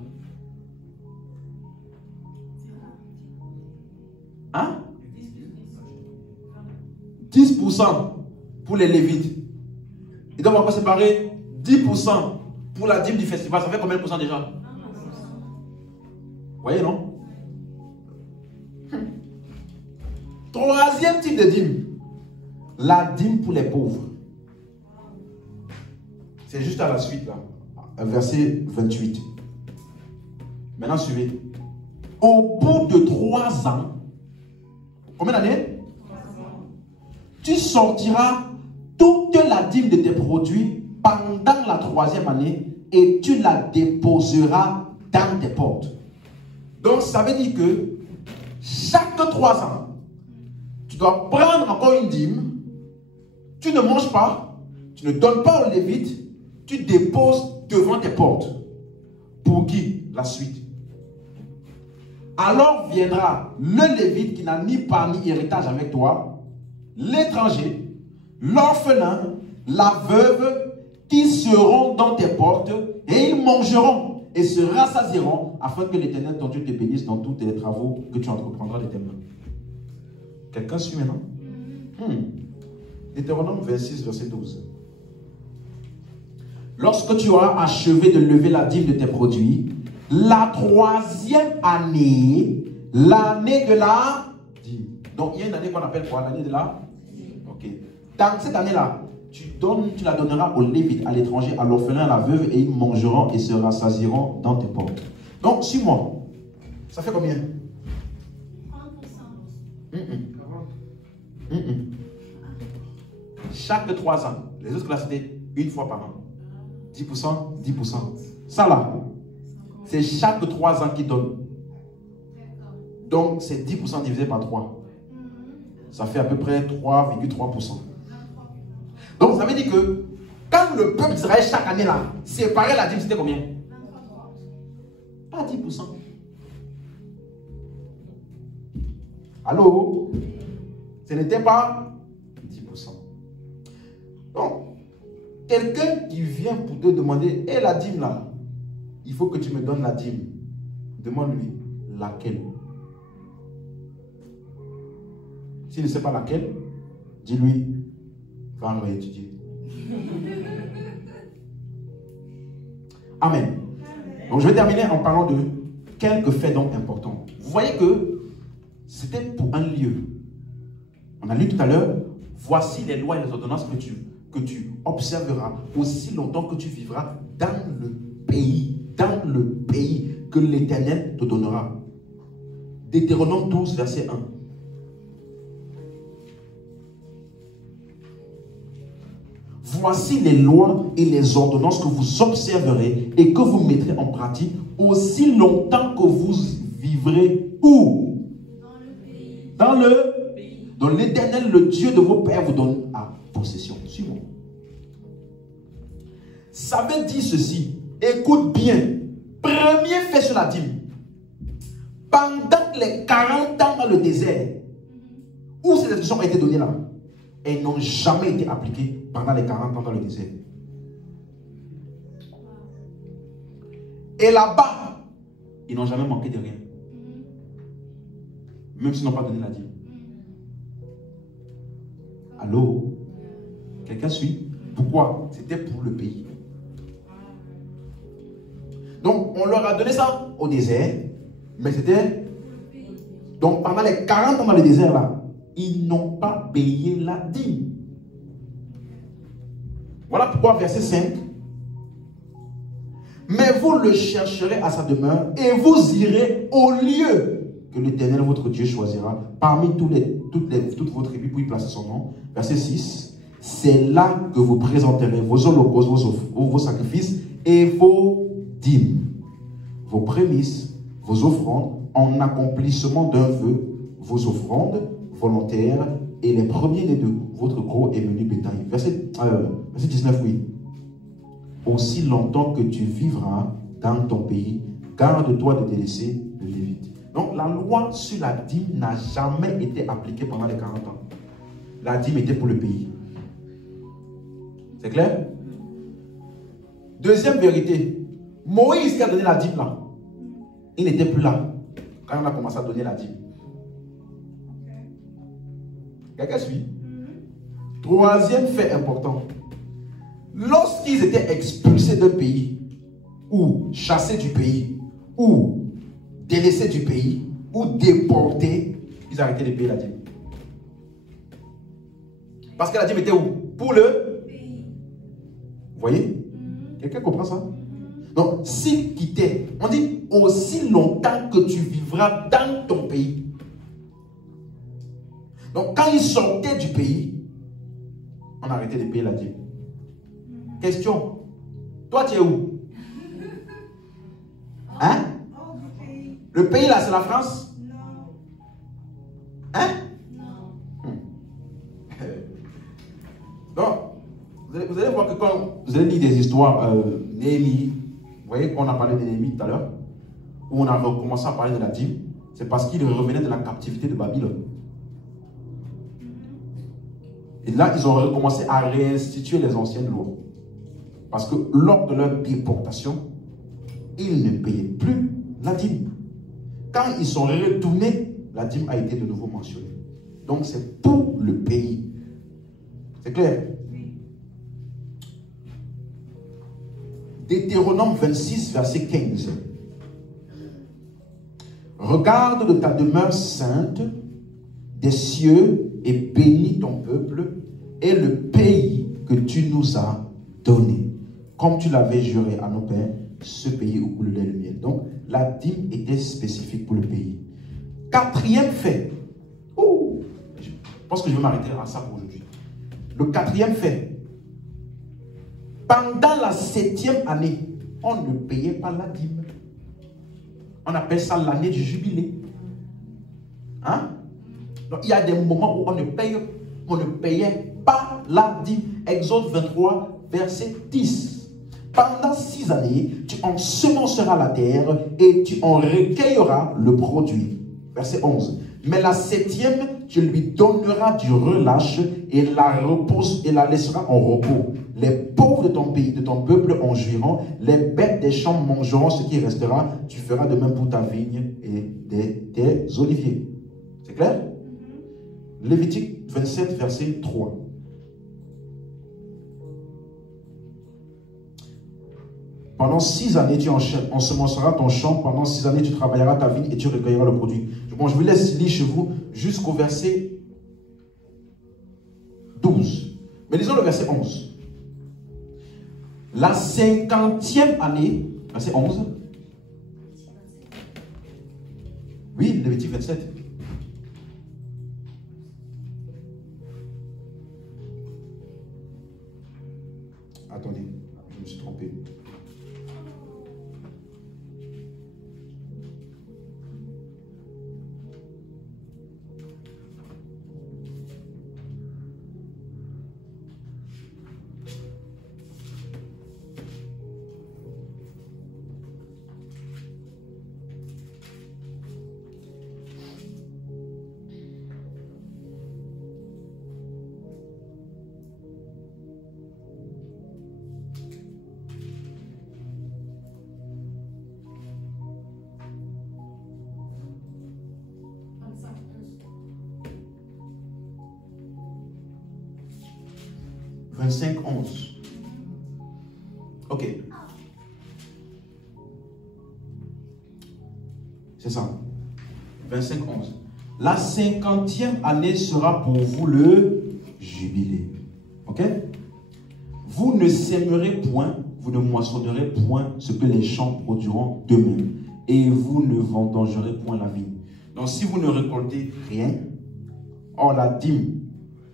Hein? 10% pour les Lévites. Et donc, on va séparer 10% pour la dîme du festival. Ça fait combien de pourcents déjà? Vous voyez, non? Troisième type de dîme. La dîme pour les pauvres. C'est juste à la suite, là. Verset 28. Maintenant, suivez. Au bout de 3 ans, combien d'années? 3 ans. Tu sortiras toute la dîme de tes produits pendant la 3e année et tu la déposeras dans tes portes. Donc, ça veut dire que chaque 3 ans, tu dois prendre encore une dîme, tu ne manges pas, tu ne donnes pas aux Lévites, tu déposes devant tes portes. Pour qui? La suite. Alors viendra le Lévite qui n'a ni part ni héritage avec toi, l'étranger, l'orphelin, la veuve, qui seront dans tes portes, et ils mangeront et se rassasieront, afin que l'Éternel ton Dieu te bénisse dans tous les travaux que tu entreprendras de tes mains. Quelqu'un suit maintenant? Deutéronome 26, verset 12. Lorsque tu auras achevé de lever la dîme de tes produits, la 3e année, l'année de la dîme. Donc il y a une année qu'on appelle quoi? L'année de la dîme. Ok. Dans cette année-là, tu la donneras aux Lévites, à l'étranger, à l'orphelin, à la veuve, et ils mangeront et se rassasieront dans tes portes. Donc, suis-moi. Ça fait combien? 30%. Chaque 3 ans. Les autres classes, c'était une fois par an. 10%, 10%. Ça là, c'est chaque 3 ans qu'ils donnent. Donc, c'est 10% divisé par 3. Ça fait à peu près 3,3%. Donc, ça veut dire que Quand le peuple d'Israël, chaque année là, séparait la dîme, c'était combien? Pas 10%. Allô? Ce n'était pas 10%. Donc, quelqu'un qui vient pour te demander, et la dîme là, il faut que tu me donnes la dîme. Demande-lui, laquelle? S'il ne sait pas laquelle, dis-lui, va en réétudier. Amen. Donc je vais terminer en parlant de quelques faits donc importants. Vous voyez que c'était pour un lieu. On a lu tout à l'heure, voici les lois et les ordonnances que tu observeras aussi longtemps que tu vivras dans le pays que l'Éternel te donnera. Deutéronome 12, verset 1. Voici les lois et les ordonnances que vous observerez et que vous mettrez en pratique aussi longtemps que vous vivrez où? Dans le pays. Dans l'Éternel, le Dieu de vos pères, vous donne à possession. Suivons. Ça veut dire ceci. Écoute bien. Premier fait sur la dîme. Pendant les 40 ans dans le désert, où ces instructions ont été données là, elles n'ont jamais été appliquées pendant les 40 ans dans le désert. Et là-bas, ils n'ont jamais manqué de rien. Même s'ils n'ont pas donné la dîme. Allô? Quelqu'un suit? Pourquoi? C'était pour le pays. Donc, on leur a donné ça au désert, mais c'était... Donc, pendant les 40 ans dans le désert, là, ils n'ont pas payé la dîme. Voilà pourquoi, verset 5. Mais vous le chercherez à sa demeure et vous irez au lieu que l'Éternel, votre Dieu, choisira parmi toutes vos tribus pour y placer son nom. Verset 6. C'est là que vous présenterez vos holocaustes, vos sacrifices et vos dîmes, vos prémices, vos offrandes, en accomplissement d'un vœu, vos offrandes volontaires et les premiers-nés de votre gros et menu bétail. Verset 19, oui. Aussi longtemps que tu vivras dans ton pays, garde-toi de délaisser le Lévite. Donc la loi sur la dîme n'a jamais été appliquée pendant les 40 ans. La dîme était pour le pays. C'est clair? Deuxième vérité. Moïse qui a donné la dîme là, il n'était plus là quand on a commencé à donner la dîme. Quelqu'un suit? Troisième fait important. Lorsqu'ils étaient expulsés d'un pays, ou chassés du pays, ou délaissés du pays, ou déportés, ils arrêtaient de payer la dîme. Parce que la dîme était où? Pour le pays. Vous voyez? Quelqu'un comprend ça? Donc, s'ils quittaient, on dit aussi longtemps que tu vivras dans ton pays. Donc, quand ils sortaient du pays, on arrêtait de payer la dîme. Question. Toi, tu es où? Hein? Le pays là, c'est la France? Non. Hein? Non. Donc, vous allez voir que quand vous allez lire des histoires, Néhémie, vous voyez qu'on a parlé de Néhémie tout à l'heure, où on a recommencé à parler de la dîme, c'est parce qu'il revenait de la captivité de Babylone. Et là, ils ont recommencé à réinstituer les anciennes lois. Parce que lors de leur déportation, ils ne payaient plus la dîme. Quand ils sont retournés, la dîme a été de nouveau mentionnée. Donc c'est pour le pays. C'est clair? Oui. Deutéronome 26, verset 15. Regarde de ta demeure sainte des cieux et bénis ton peuple et le pays que tu nous as donné. Comme tu l'avais juré à nos pères, ce pays où coule le lait et le miel. Donc, la dîme était spécifique pour le pays. Quatrième fait. Oh, je pense que je vais m'arrêter à ça pour aujourd'hui. Le quatrième fait. Pendant la 7e année, on ne payait pas la dîme. On appelle ça l'année du jubilé. Hein? Donc, il y a des moments où on ne payait pas la dîme. Exode 23, verset 10. Pendant 6 années, tu ensemenceras la terre et tu en recueilleras le produit. Verset 11. Mais la 7e, tu lui donneras du relâche et la laisseras en repos. Les pauvres de ton pays, de ton peuple en jouiront. Les bêtes des champs mangeront ce qui restera. Tu feras de même pour ta vigne et tes oliviers. C'est clair? Lévitique 27, verset 3. Pendant 6 années, tu ensemenceras ton champ. Pendant 6 années, tu travailleras ta vigne et tu recueilleras le produit. Bon, je vous laisse lire chez vous jusqu'au verset 12. Mais lisons le verset 11. La 50e année, verset 11. Oui, Lévitique 27. Attendez, je me suis trompé. « 25, 11. » Ok. C'est ça. 25, 11. La 50e année sera pour vous le jubilé. Ok? Vous ne sèmerez point, vous ne moissonnerez point ce que les champs produiront d'eux-mêmes. Et vous ne vendangerez point la vigne. Donc si vous ne récoltez rien, or la dîme,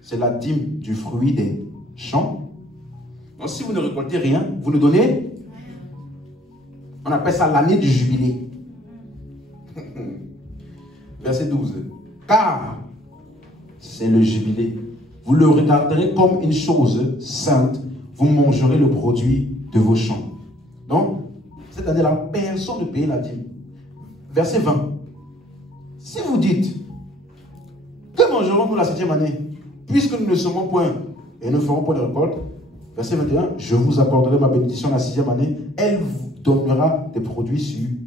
c'est la dîme du fruit des champs. Donc si vous ne récoltez rien, vous ne donnez. On appelle ça l'année du jubilé. Verset 12. Car c'est le jubilé. Vous le regarderez comme une chose sainte. Vous mangerez le produit de vos champs. Donc, cette année-là, personne ne paye la dîme. Verset 20. Si vous dites, que mangerons-nous la 7e année, puisque nous ne semons point et ne ferons point de récolte. Verset 21, je vous accorderai ma bénédiction la 6e année. Elle vous donnera des produits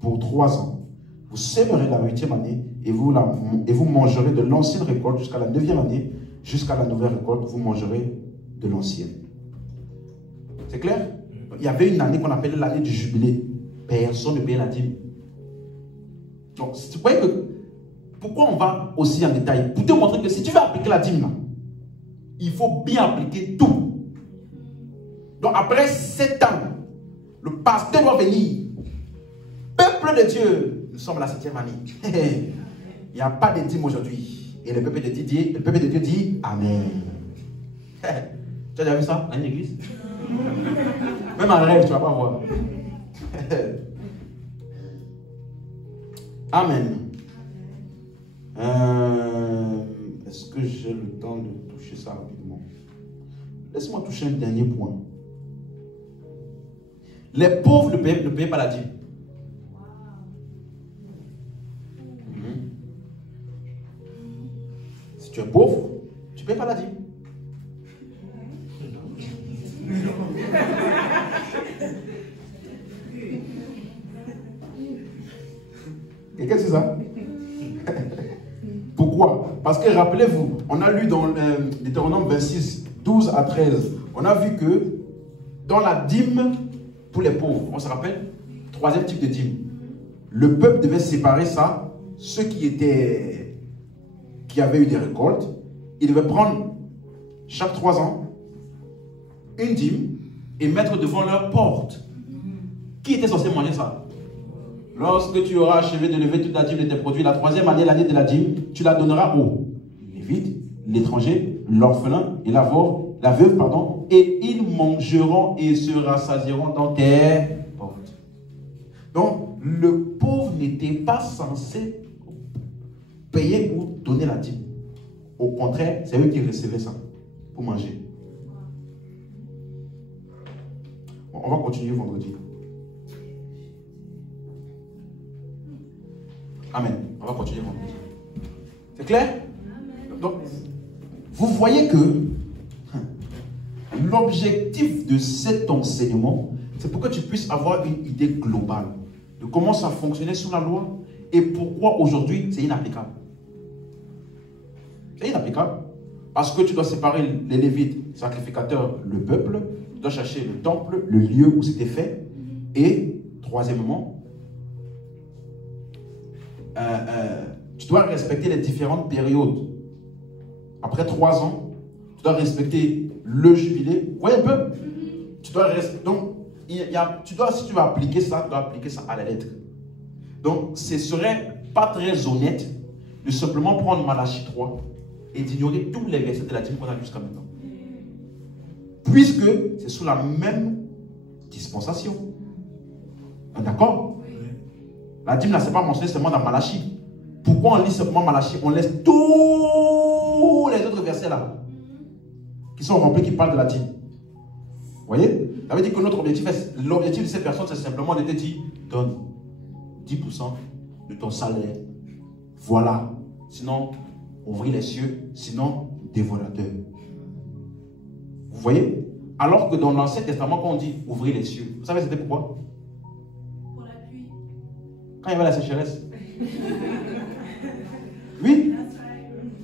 pour 3 ans. Vous sèmerez la 8e année et vous mangerez de l'ancienne récolte jusqu'à la 9e année. Jusqu'à la nouvelle récolte, vous mangerez de l'ancienne. C'est clair? Il y avait une année qu'on appelait l'année du jubilé. Personne ne paye la dîme. Donc, vous voyez que pourquoi on va aussi en détail? Pour te montrer que si tu veux appliquer la dîme, là, il faut bien appliquer tout. Donc après 7 ans, le pasteur doit venir. Peuple de Dieu, nous sommes à la 7e année. Il n'y a pas de dîme aujourd'hui. Et le peuple de Dieu dit Amen. Tu as déjà vu ça dans une église? Même en rêve, tu ne vas pas voir. Amen. Est-ce que j'ai le temps de toucher ça rapidement? Laisse-moi toucher un dernier point. Les pauvres ne payent pas la dîme. Si tu es pauvre, tu ne payes pas la dîme. Quelqu'un sait ça? Pourquoi? Parce que rappelez-vous, on a lu dans Deutéronome 26, 12 à 13, on a vu que dans la dîme pour les pauvres, on se rappelle, 3e type de dîme, le peuple devait séparer ça, ceux qui avaient eu des récoltes, ils devaient prendre chaque 3 ans une dîme et mettre devant leur porte. Qui était censé manger ça? Lorsque tu auras achevé de lever toute la dîme de tes produits, la 3e année, l'année de la dîme, tu la donneras aux Lévites, l'étranger, l'orphelin et la veuve, et ils mangeront et se rassasieront dans tes portes. Donc, le pauvre n'était pas censé payer ou donner la dîme. Au contraire, c'est eux qui recevaient ça pour manger. On va continuer vendredi. Amen. On va continuer vendredi. C'est clair? Donc, vous voyez que l'objectif de cet enseignement, c'est pour que tu puisses avoir une idée globale de comment ça fonctionnait sous la loi et pourquoi aujourd'hui c'est inapplicable. C'est inapplicable parce que tu dois séparer les Lévites, sacrificateurs, le peuple, tu dois chercher le temple, le lieu où c'était fait, et troisièmement, tu dois respecter les différentes périodes. Après 3 ans, tu dois respecter le jubilé. Vous voyez un peu? Tu dois respecter. Donc, si tu vas appliquer ça, tu dois appliquer ça à la lettre. Donc, ce serait pas très honnête de simplement prendre Malachie 3 et d'ignorer tous les versets de la dîme qu'on a jusqu'à maintenant. Puisque c'est sous la même dispensation. D'accord? La dîme, là, ce n'est pas mentionné seulement dans Malachie. Pourquoi on lit simplement Malachie? On laisse tous les autres versets là, qui sont remplis, qui parlent de la dîme. Vous voyez? Ça veut dire que notre objectif, l'objectif de cette personne, c'est simplement de te dire, donne 10% de ton salaire. Voilà. Sinon, ouvrir les cieux. Sinon, dévorateur. Vous voyez? Alors que dans l'Ancien Testament, quand on dit ouvrir les cieux, vous savez c'était pourquoi? Pour la pluie. Quand il y avait la sécheresse. Oui.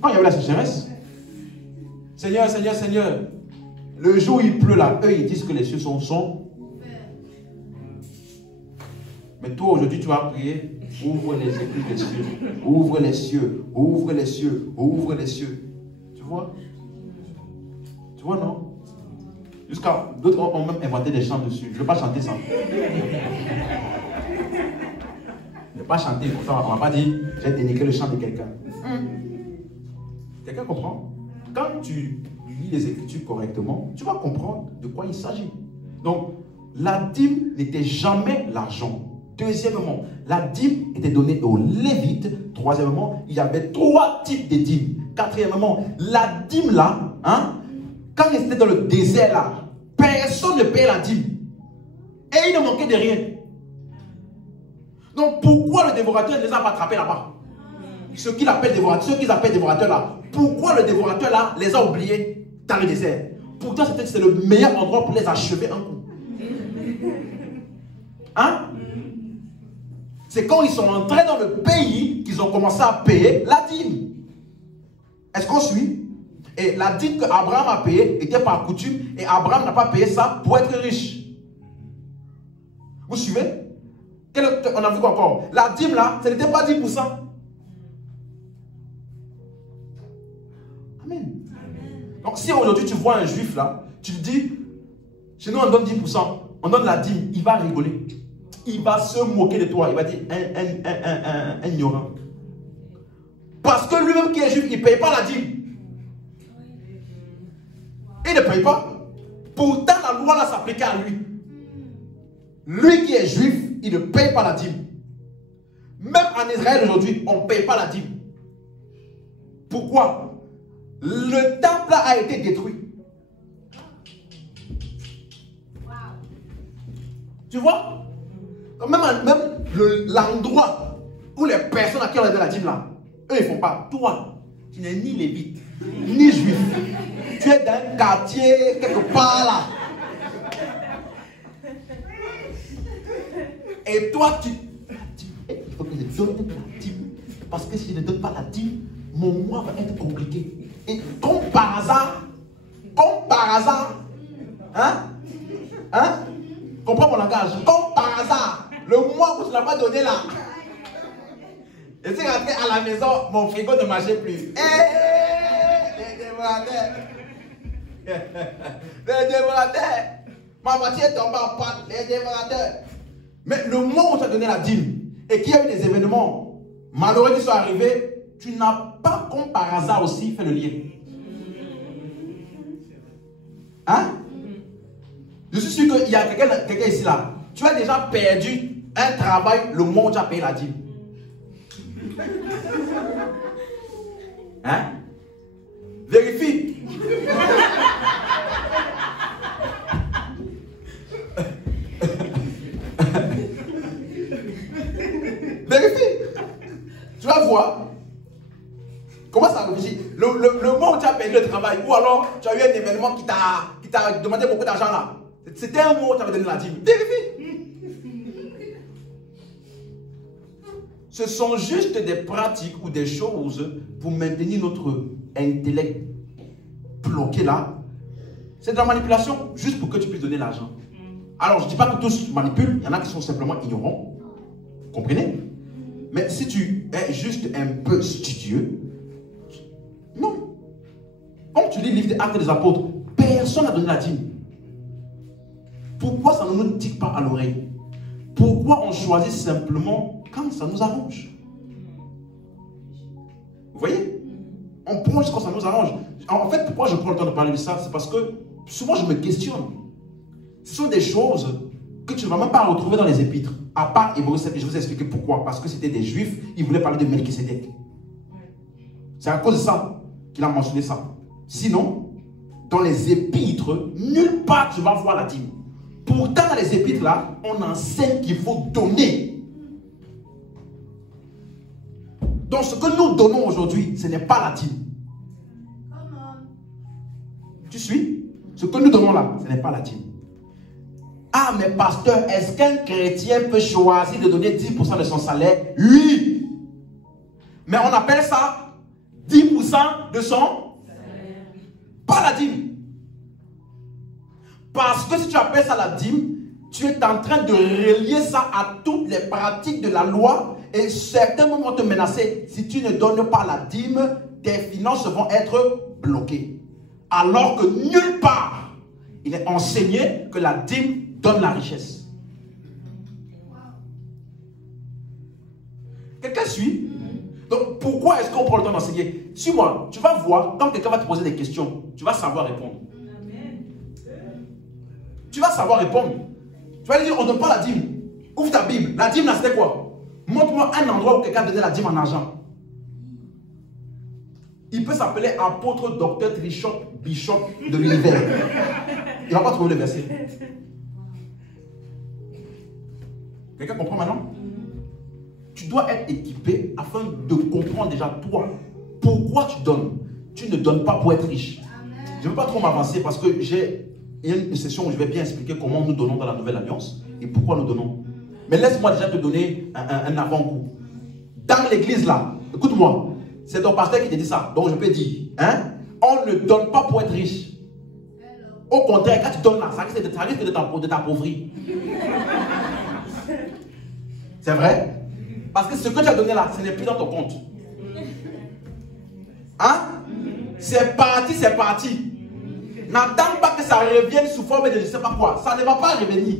Quand il y avait la sécheresse. Seigneur, Seigneur, Seigneur. Le jour où il pleut là, eux ils disent que les cieux sont. Mais toi aujourd'hui tu vas prier. Ouvre les écluses des cieux. Ouvre les cieux. Ouvre les cieux. Ouvre les cieux. Tu vois? Tu vois, non? Jusqu'à d'autres ont même inventé des chants dessus. Je ne vais pas chanter ça. Je ne vais pas chanter pour ça. On ne va pas dire j'ai dénigré le chant de quelqu'un. Quelqu'un comprend? Quand tu lis les Écritures correctement, tu vas comprendre de quoi il s'agit. Donc, la dîme n'était jamais l'argent. Deuxièmement, la dîme était donnée aux Lévites. Troisièmement, il y avait 3 types de dîmes. Quatrièmement, la dîme là, quand ils étaient dans le désert là, personne ne payait la dîme. Et il ne manquait de rien. Donc pourquoi le dévorateur ne les a pas attrapés là-bas? Ceux qu'ils appellent dévorateurs là, pourquoi le dévorateur là les a oubliés dans le désert? Pourtant c'est le meilleur endroit pour les achever un coup. Hein? C'est quand ils sont entrés dans le pays qu'ils ont commencé à payer la dîme. Est-ce qu'on suit? Et la dîme qu'Abraham a payée était par coutume et Abraham n'a pas payé ça pour être riche. Vous suivez? On a vu quoi encore? La dîme là, ce n'était pas 10%. Amen. Donc si aujourd'hui tu vois un juif là, tu te dis, chez nous on donne 10%, on donne la dîme, il va rigoler. Il va se moquer de toi, il va dire un ignorant. Parce que lui-même qui est juif, il ne paye pas la dîme. Il ne paye pas. Pourtant la loi là s'appliquait à lui. Lui qui est juif, il ne paye pas la dîme. Même en Israël aujourd'hui, on ne paye pas la dîme. Pourquoi? Le temple a été détruit. Tu vois? Même l'endroit où les personnes à qui on a donné la dîme là, eux ils ne font pas. Toi, tu n'es ni lévite, ni juif. Tu es dans un quartier quelque part là. Et toi, il faut que je donne la dîme. Parce que si je ne donne pas la dîme, mon mois va être compliqué. Et comme par hasard, comprends mon langage, comme par hasard, le mois où tu ne l'as pas donné là, je suis rentré à la maison, mon frigo ne marchait plus. Les dévorateurs, ma voiture est tombée en panne, les dévorateurs. Mais le moment où tu as donné la dîme et qu'il y a eu des événements malheureux qui sont arrivés, tu n'as pas comme par hasard aussi fait le lien. Hein? Je suis sûr qu'il y a quelqu'un ici là. Tu as déjà perdu un travail le moment où tu as payé la dîme. Hein? Vérifie. vas voir. Comment ça réfléchit? Le mois où tu as perdu le travail, ou alors tu as eu un événement qui t'a demandé beaucoup d'argent là. C'était un mois où tu avais donné la dîme. Vérifie. Ce sont juste des pratiques ou des choses pour maintenir notre intellect bloqué là. C'est de la manipulation juste pour que tu puisses donner l'argent. Alors je ne dis pas que tous manipulent, il y en a qui sont simplement ignorants. Vous comprenez? Mais si tu es juste un peu studieux, non. Quand tu lis le livre des Actes des Apôtres, personne n'a donné la dîme. Pourquoi ça ne nous dit pas à l'oreille? Pourquoi on choisit simplement quand ça nous arrange? Vous voyez? On prend juste quand ça nous arrange. En fait, pourquoi je prends le temps de parler de ça? C'est parce que souvent je me questionne. Ce sont des choses que tu ne vas même pas retrouver dans les épîtres. À part Hébreux 7, et je vous ai expliqué pourquoi. Parce que c'était des juifs, ils voulaient parler de Melchisédek. C'est à cause de ça qu'il a mentionné ça. Sinon, dans les épîtres, nulle part tu vas voir la dîme. Pourtant, dans les épîtres là, on enseigne qu'il faut donner. Donc, ce que nous donnons aujourd'hui, ce n'est pas la dîme. Tu suis? Ce que nous donnons là, ce n'est pas la dîme. Ah, mais pasteur, est-ce qu'un chrétien peut choisir de donner 10% de son salaire? Oui. Mais on appelle ça 10% de son salaire. Pas la dîme. Parce que si tu appelles ça la dîme, tu es en train de relier ça à toutes les pratiques de la loi et certains vont te menacer. Si tu ne donnes pas la dîme, tes finances vont être bloquées. Alors que nulle part, il est enseigné que la dîme donne la richesse. Quelqu'un suit? Donc pourquoi est-ce qu'on prend le temps d'enseigner? Suis-moi, tu vas voir, quand quelqu'un va te poser des questions, tu vas savoir répondre. Tu vas savoir répondre. Tu vas lui dire, on ne donne pas la dîme. Ouvre ta Bible. La dîme là, c'était quoi? Montre-moi un endroit où quelqu'un donnait la dîme en argent. Il peut s'appeler apôtre, docteur, trichop, bishop de l'univers. Il ne va pas trouver le verset. Quelqu'un comprend maintenant? Tu dois être équipé afin de comprendre déjà toi. Pourquoi tu donnes? Tu ne donnes pas pour être riche. Je ne veux pas trop m'avancer parce que j'ai une session où je vais bien expliquer comment nous donnons dans la Nouvelle Alliance et pourquoi nous donnons. Mais laisse-moi déjà te donner un avant-goût. Dans l'église là, écoute-moi, c'est ton pasteur qui te dit ça, donc je peux dire, hein, on ne donne pas pour être riche. Au contraire, quand tu donnes là, ça risque de t'appauvrir. C'est vrai? Parce que ce que tu as donné là, ce n'est plus dans ton compte. Hein? C'est parti, c'est parti. N'attends pas que ça revienne sous forme de je ne sais pas quoi. Ça ne va pas revenir.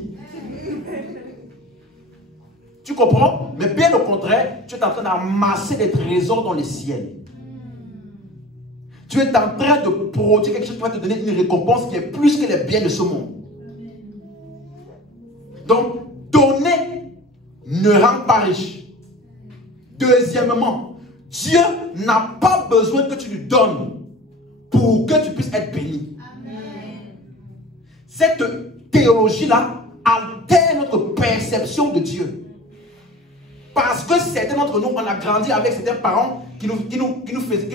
Tu comprends? Mais bien au contraire, tu es en train d'amasser des trésors dans le ciel. Tu es en train de produire quelque chose qui va te donner une récompense qui est plus que les biens de ce monde. Donc, donner ne rend pas riche. Deuxièmement, Dieu n'a pas besoin que tu lui donnes pour que tu puisses être béni. Cette théologie-là altère notre perception de Dieu. Parce que certains d'entre nous, on a grandi avec certains parents qui nous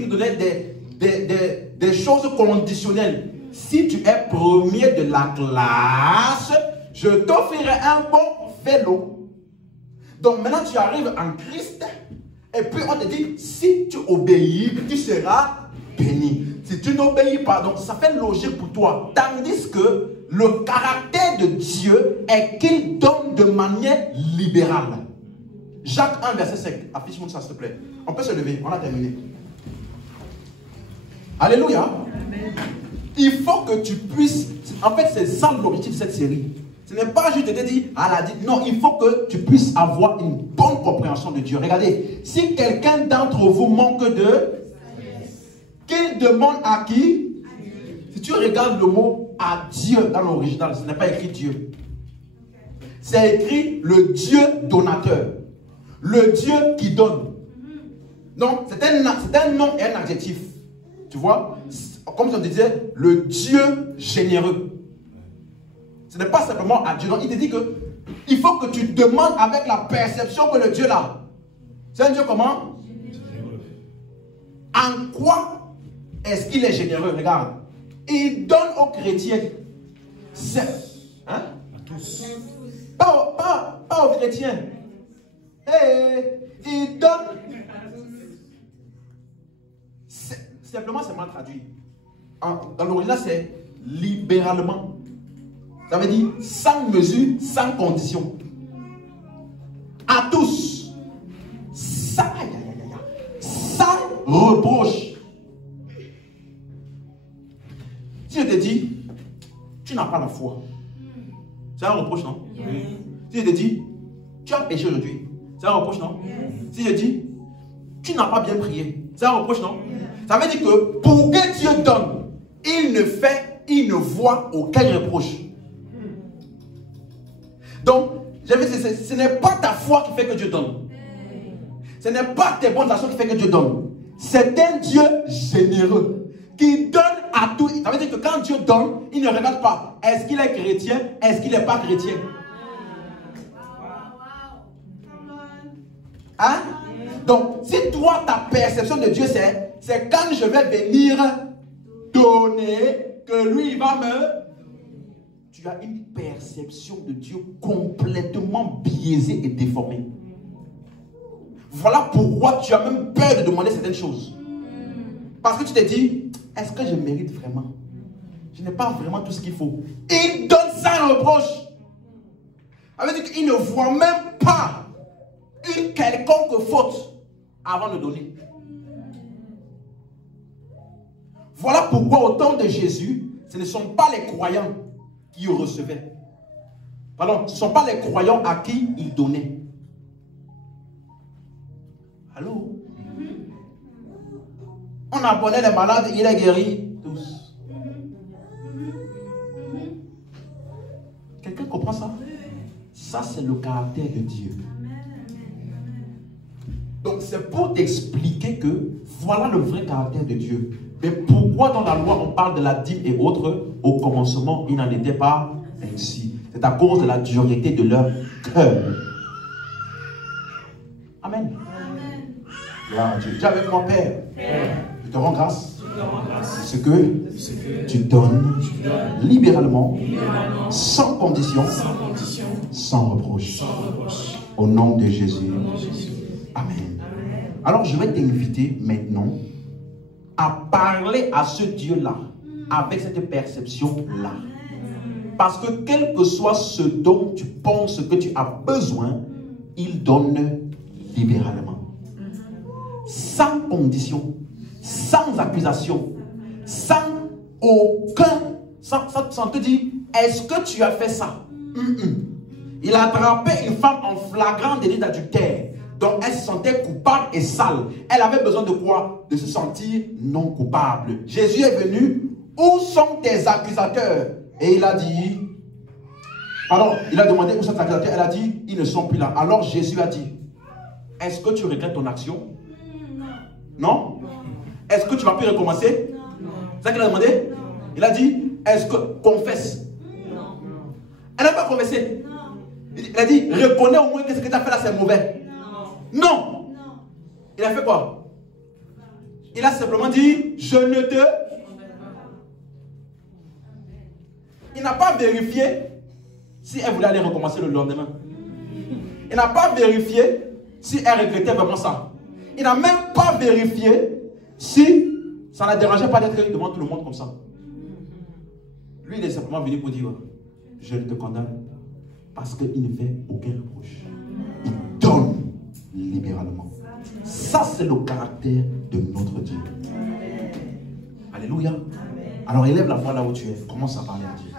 donnaient des choses conditionnelles. Si tu es premier de la classe, je t'offrirai un bon vélo. Donc maintenant tu arrives en Christ et puis on te dit, si tu obéis, tu seras béni. Si tu n'obéis pas, donc ça fait logique pour toi. Tandis que le caractère de Dieu est qu'il donne de manière libérale. Jacques 1, verset 5. Affiche-moi ça, s'il te plaît. On peut se lever, on a terminé. Alléluia. Amen. Il faut que tu puisses... En fait, c'est ça l'objectif de cette série. Ce n'est pas juste de te dire, non, il faut que tu puisses avoir une bonne compréhension de Dieu. Regardez, si quelqu'un d'entre vous manque de... Qu'il demande à qui? Si tu regardes le mot à Dieu dans l'original, ce n'est pas écrit Dieu. C'est écrit le Dieu donateur. Le Dieu qui donne. Donc, c'est un nom et un adjectif. Tu vois? Comme on disait, le Dieu généreux. Ce n'est pas simplement à Dieu. Donc, il te dit que il faut que tu demandes avec la perception que le Dieu là. C'est un Dieu comment? En quoi est-ce qu'il est généreux? Regarde. Il donne aux chrétiens. Hein? À tous. Pas aux chrétiens. Il donne. Simplement, c'est mal traduit. Dans l'original, c'est libéralement. Ça veut dire sans mesure, sans condition. À tous. Sans reproche. Si je te dis, tu n'as pas la foi, c'est un reproche, non? Oui. Si je te dis, tu as péché aujourd'hui, c'est un reproche, non? Si je dis, tu n'as pas bien prié, c'est un reproche, non? Ça veut dire que pour que Dieu donne, il ne voit aucun reproche. Donc, ce n'est pas ta foi qui fait que Dieu donne. Ce n'est pas tes bonnes actions qui fait que Dieu donne. C'est un Dieu généreux qui donne à tout. Ça veut dire que quand Dieu donne, il ne regarde pas est-ce qu'il est chrétien, est-ce qu'il n'est pas chrétien. Hein? Donc, si toi, ta perception de Dieu, c'est quand je vais venir donner que lui, il va me... Tu as une perception de Dieu complètement biaisée et déformée. Voilà pourquoi tu as même peur de demander certaines choses. Parce que tu te dis, est-ce que je mérite vraiment? Je n'ai pas vraiment tout ce qu'il faut. Il donne sans reproche. Ça veut dire qu'il ne voit même pas une quelconque faute avant de donner. Voilà pourquoi au temps de Jésus, ce ne sont pas les croyants qui recevaient. Pardon, ce ne sont pas les croyants à qui il donnait. Allô? On apprenait les malades, il est guéri tous. Quelqu'un comprend ça? Ça, c'est le caractère de Dieu. Donc, c'est pour t'expliquer que voilà le vrai caractère de Dieu. Mais pourquoi dans la loi on parle de la dîme et autres? Au commencement, il n'en était pas ainsi. C'est à cause de la dureté de leur cœur. Amen. Gloire à Dieu. Dis avec moi, Père. Je te rends grâce. Ce que tu donnes libéralement, sans condition, sans reproche. Au nom de Jésus. Amen. Alors je vais t'inviter maintenant à parler à ce Dieu-là avec cette perception-là. Parce que quel que soit ce dont tu penses que tu as besoin, il donne libéralement. Sans condition, sans accusation, sans sans te dire, est-ce que tu as fait ça? Il a attrapé une femme en flagrant délit d'adultère. Donc elle se sentait coupable et sale. Elle avait besoin de quoi? De se sentir non coupable. Jésus est venu. Où sont tes accusateurs? Et il a dit, pardon, il a demandé où sont tes accusateurs? Elle a dit, ils ne sont plus là. Alors Jésus a dit, est-ce que tu regrettes ton action? Non? Est-ce que tu vas plus recommencer? C'est ça qu'il a demandé? Il a dit, est-ce que confesse? Elle n'a pas confessé. Il a dit, reconnais au moins que ce que tu as fait là c'est mauvais. Non. Il a fait quoi? Il a simplement dit, je ne te... Il n'a pas vérifié si elle voulait aller recommencer le lendemain. Il n'a pas vérifié si elle regrettait vraiment ça. Il n'a même pas vérifié si ça ne la dérangeait pas d'être devant tout le monde comme ça. Lui, il est simplement venu pour dire, je ne te condamne parce qu'il ne fait aucun reproche. Il donne libéralement. Ça, c'est le caractère de notre Dieu. Alléluia. Alors, élève la voix là où tu es. Commence à parler à Dieu.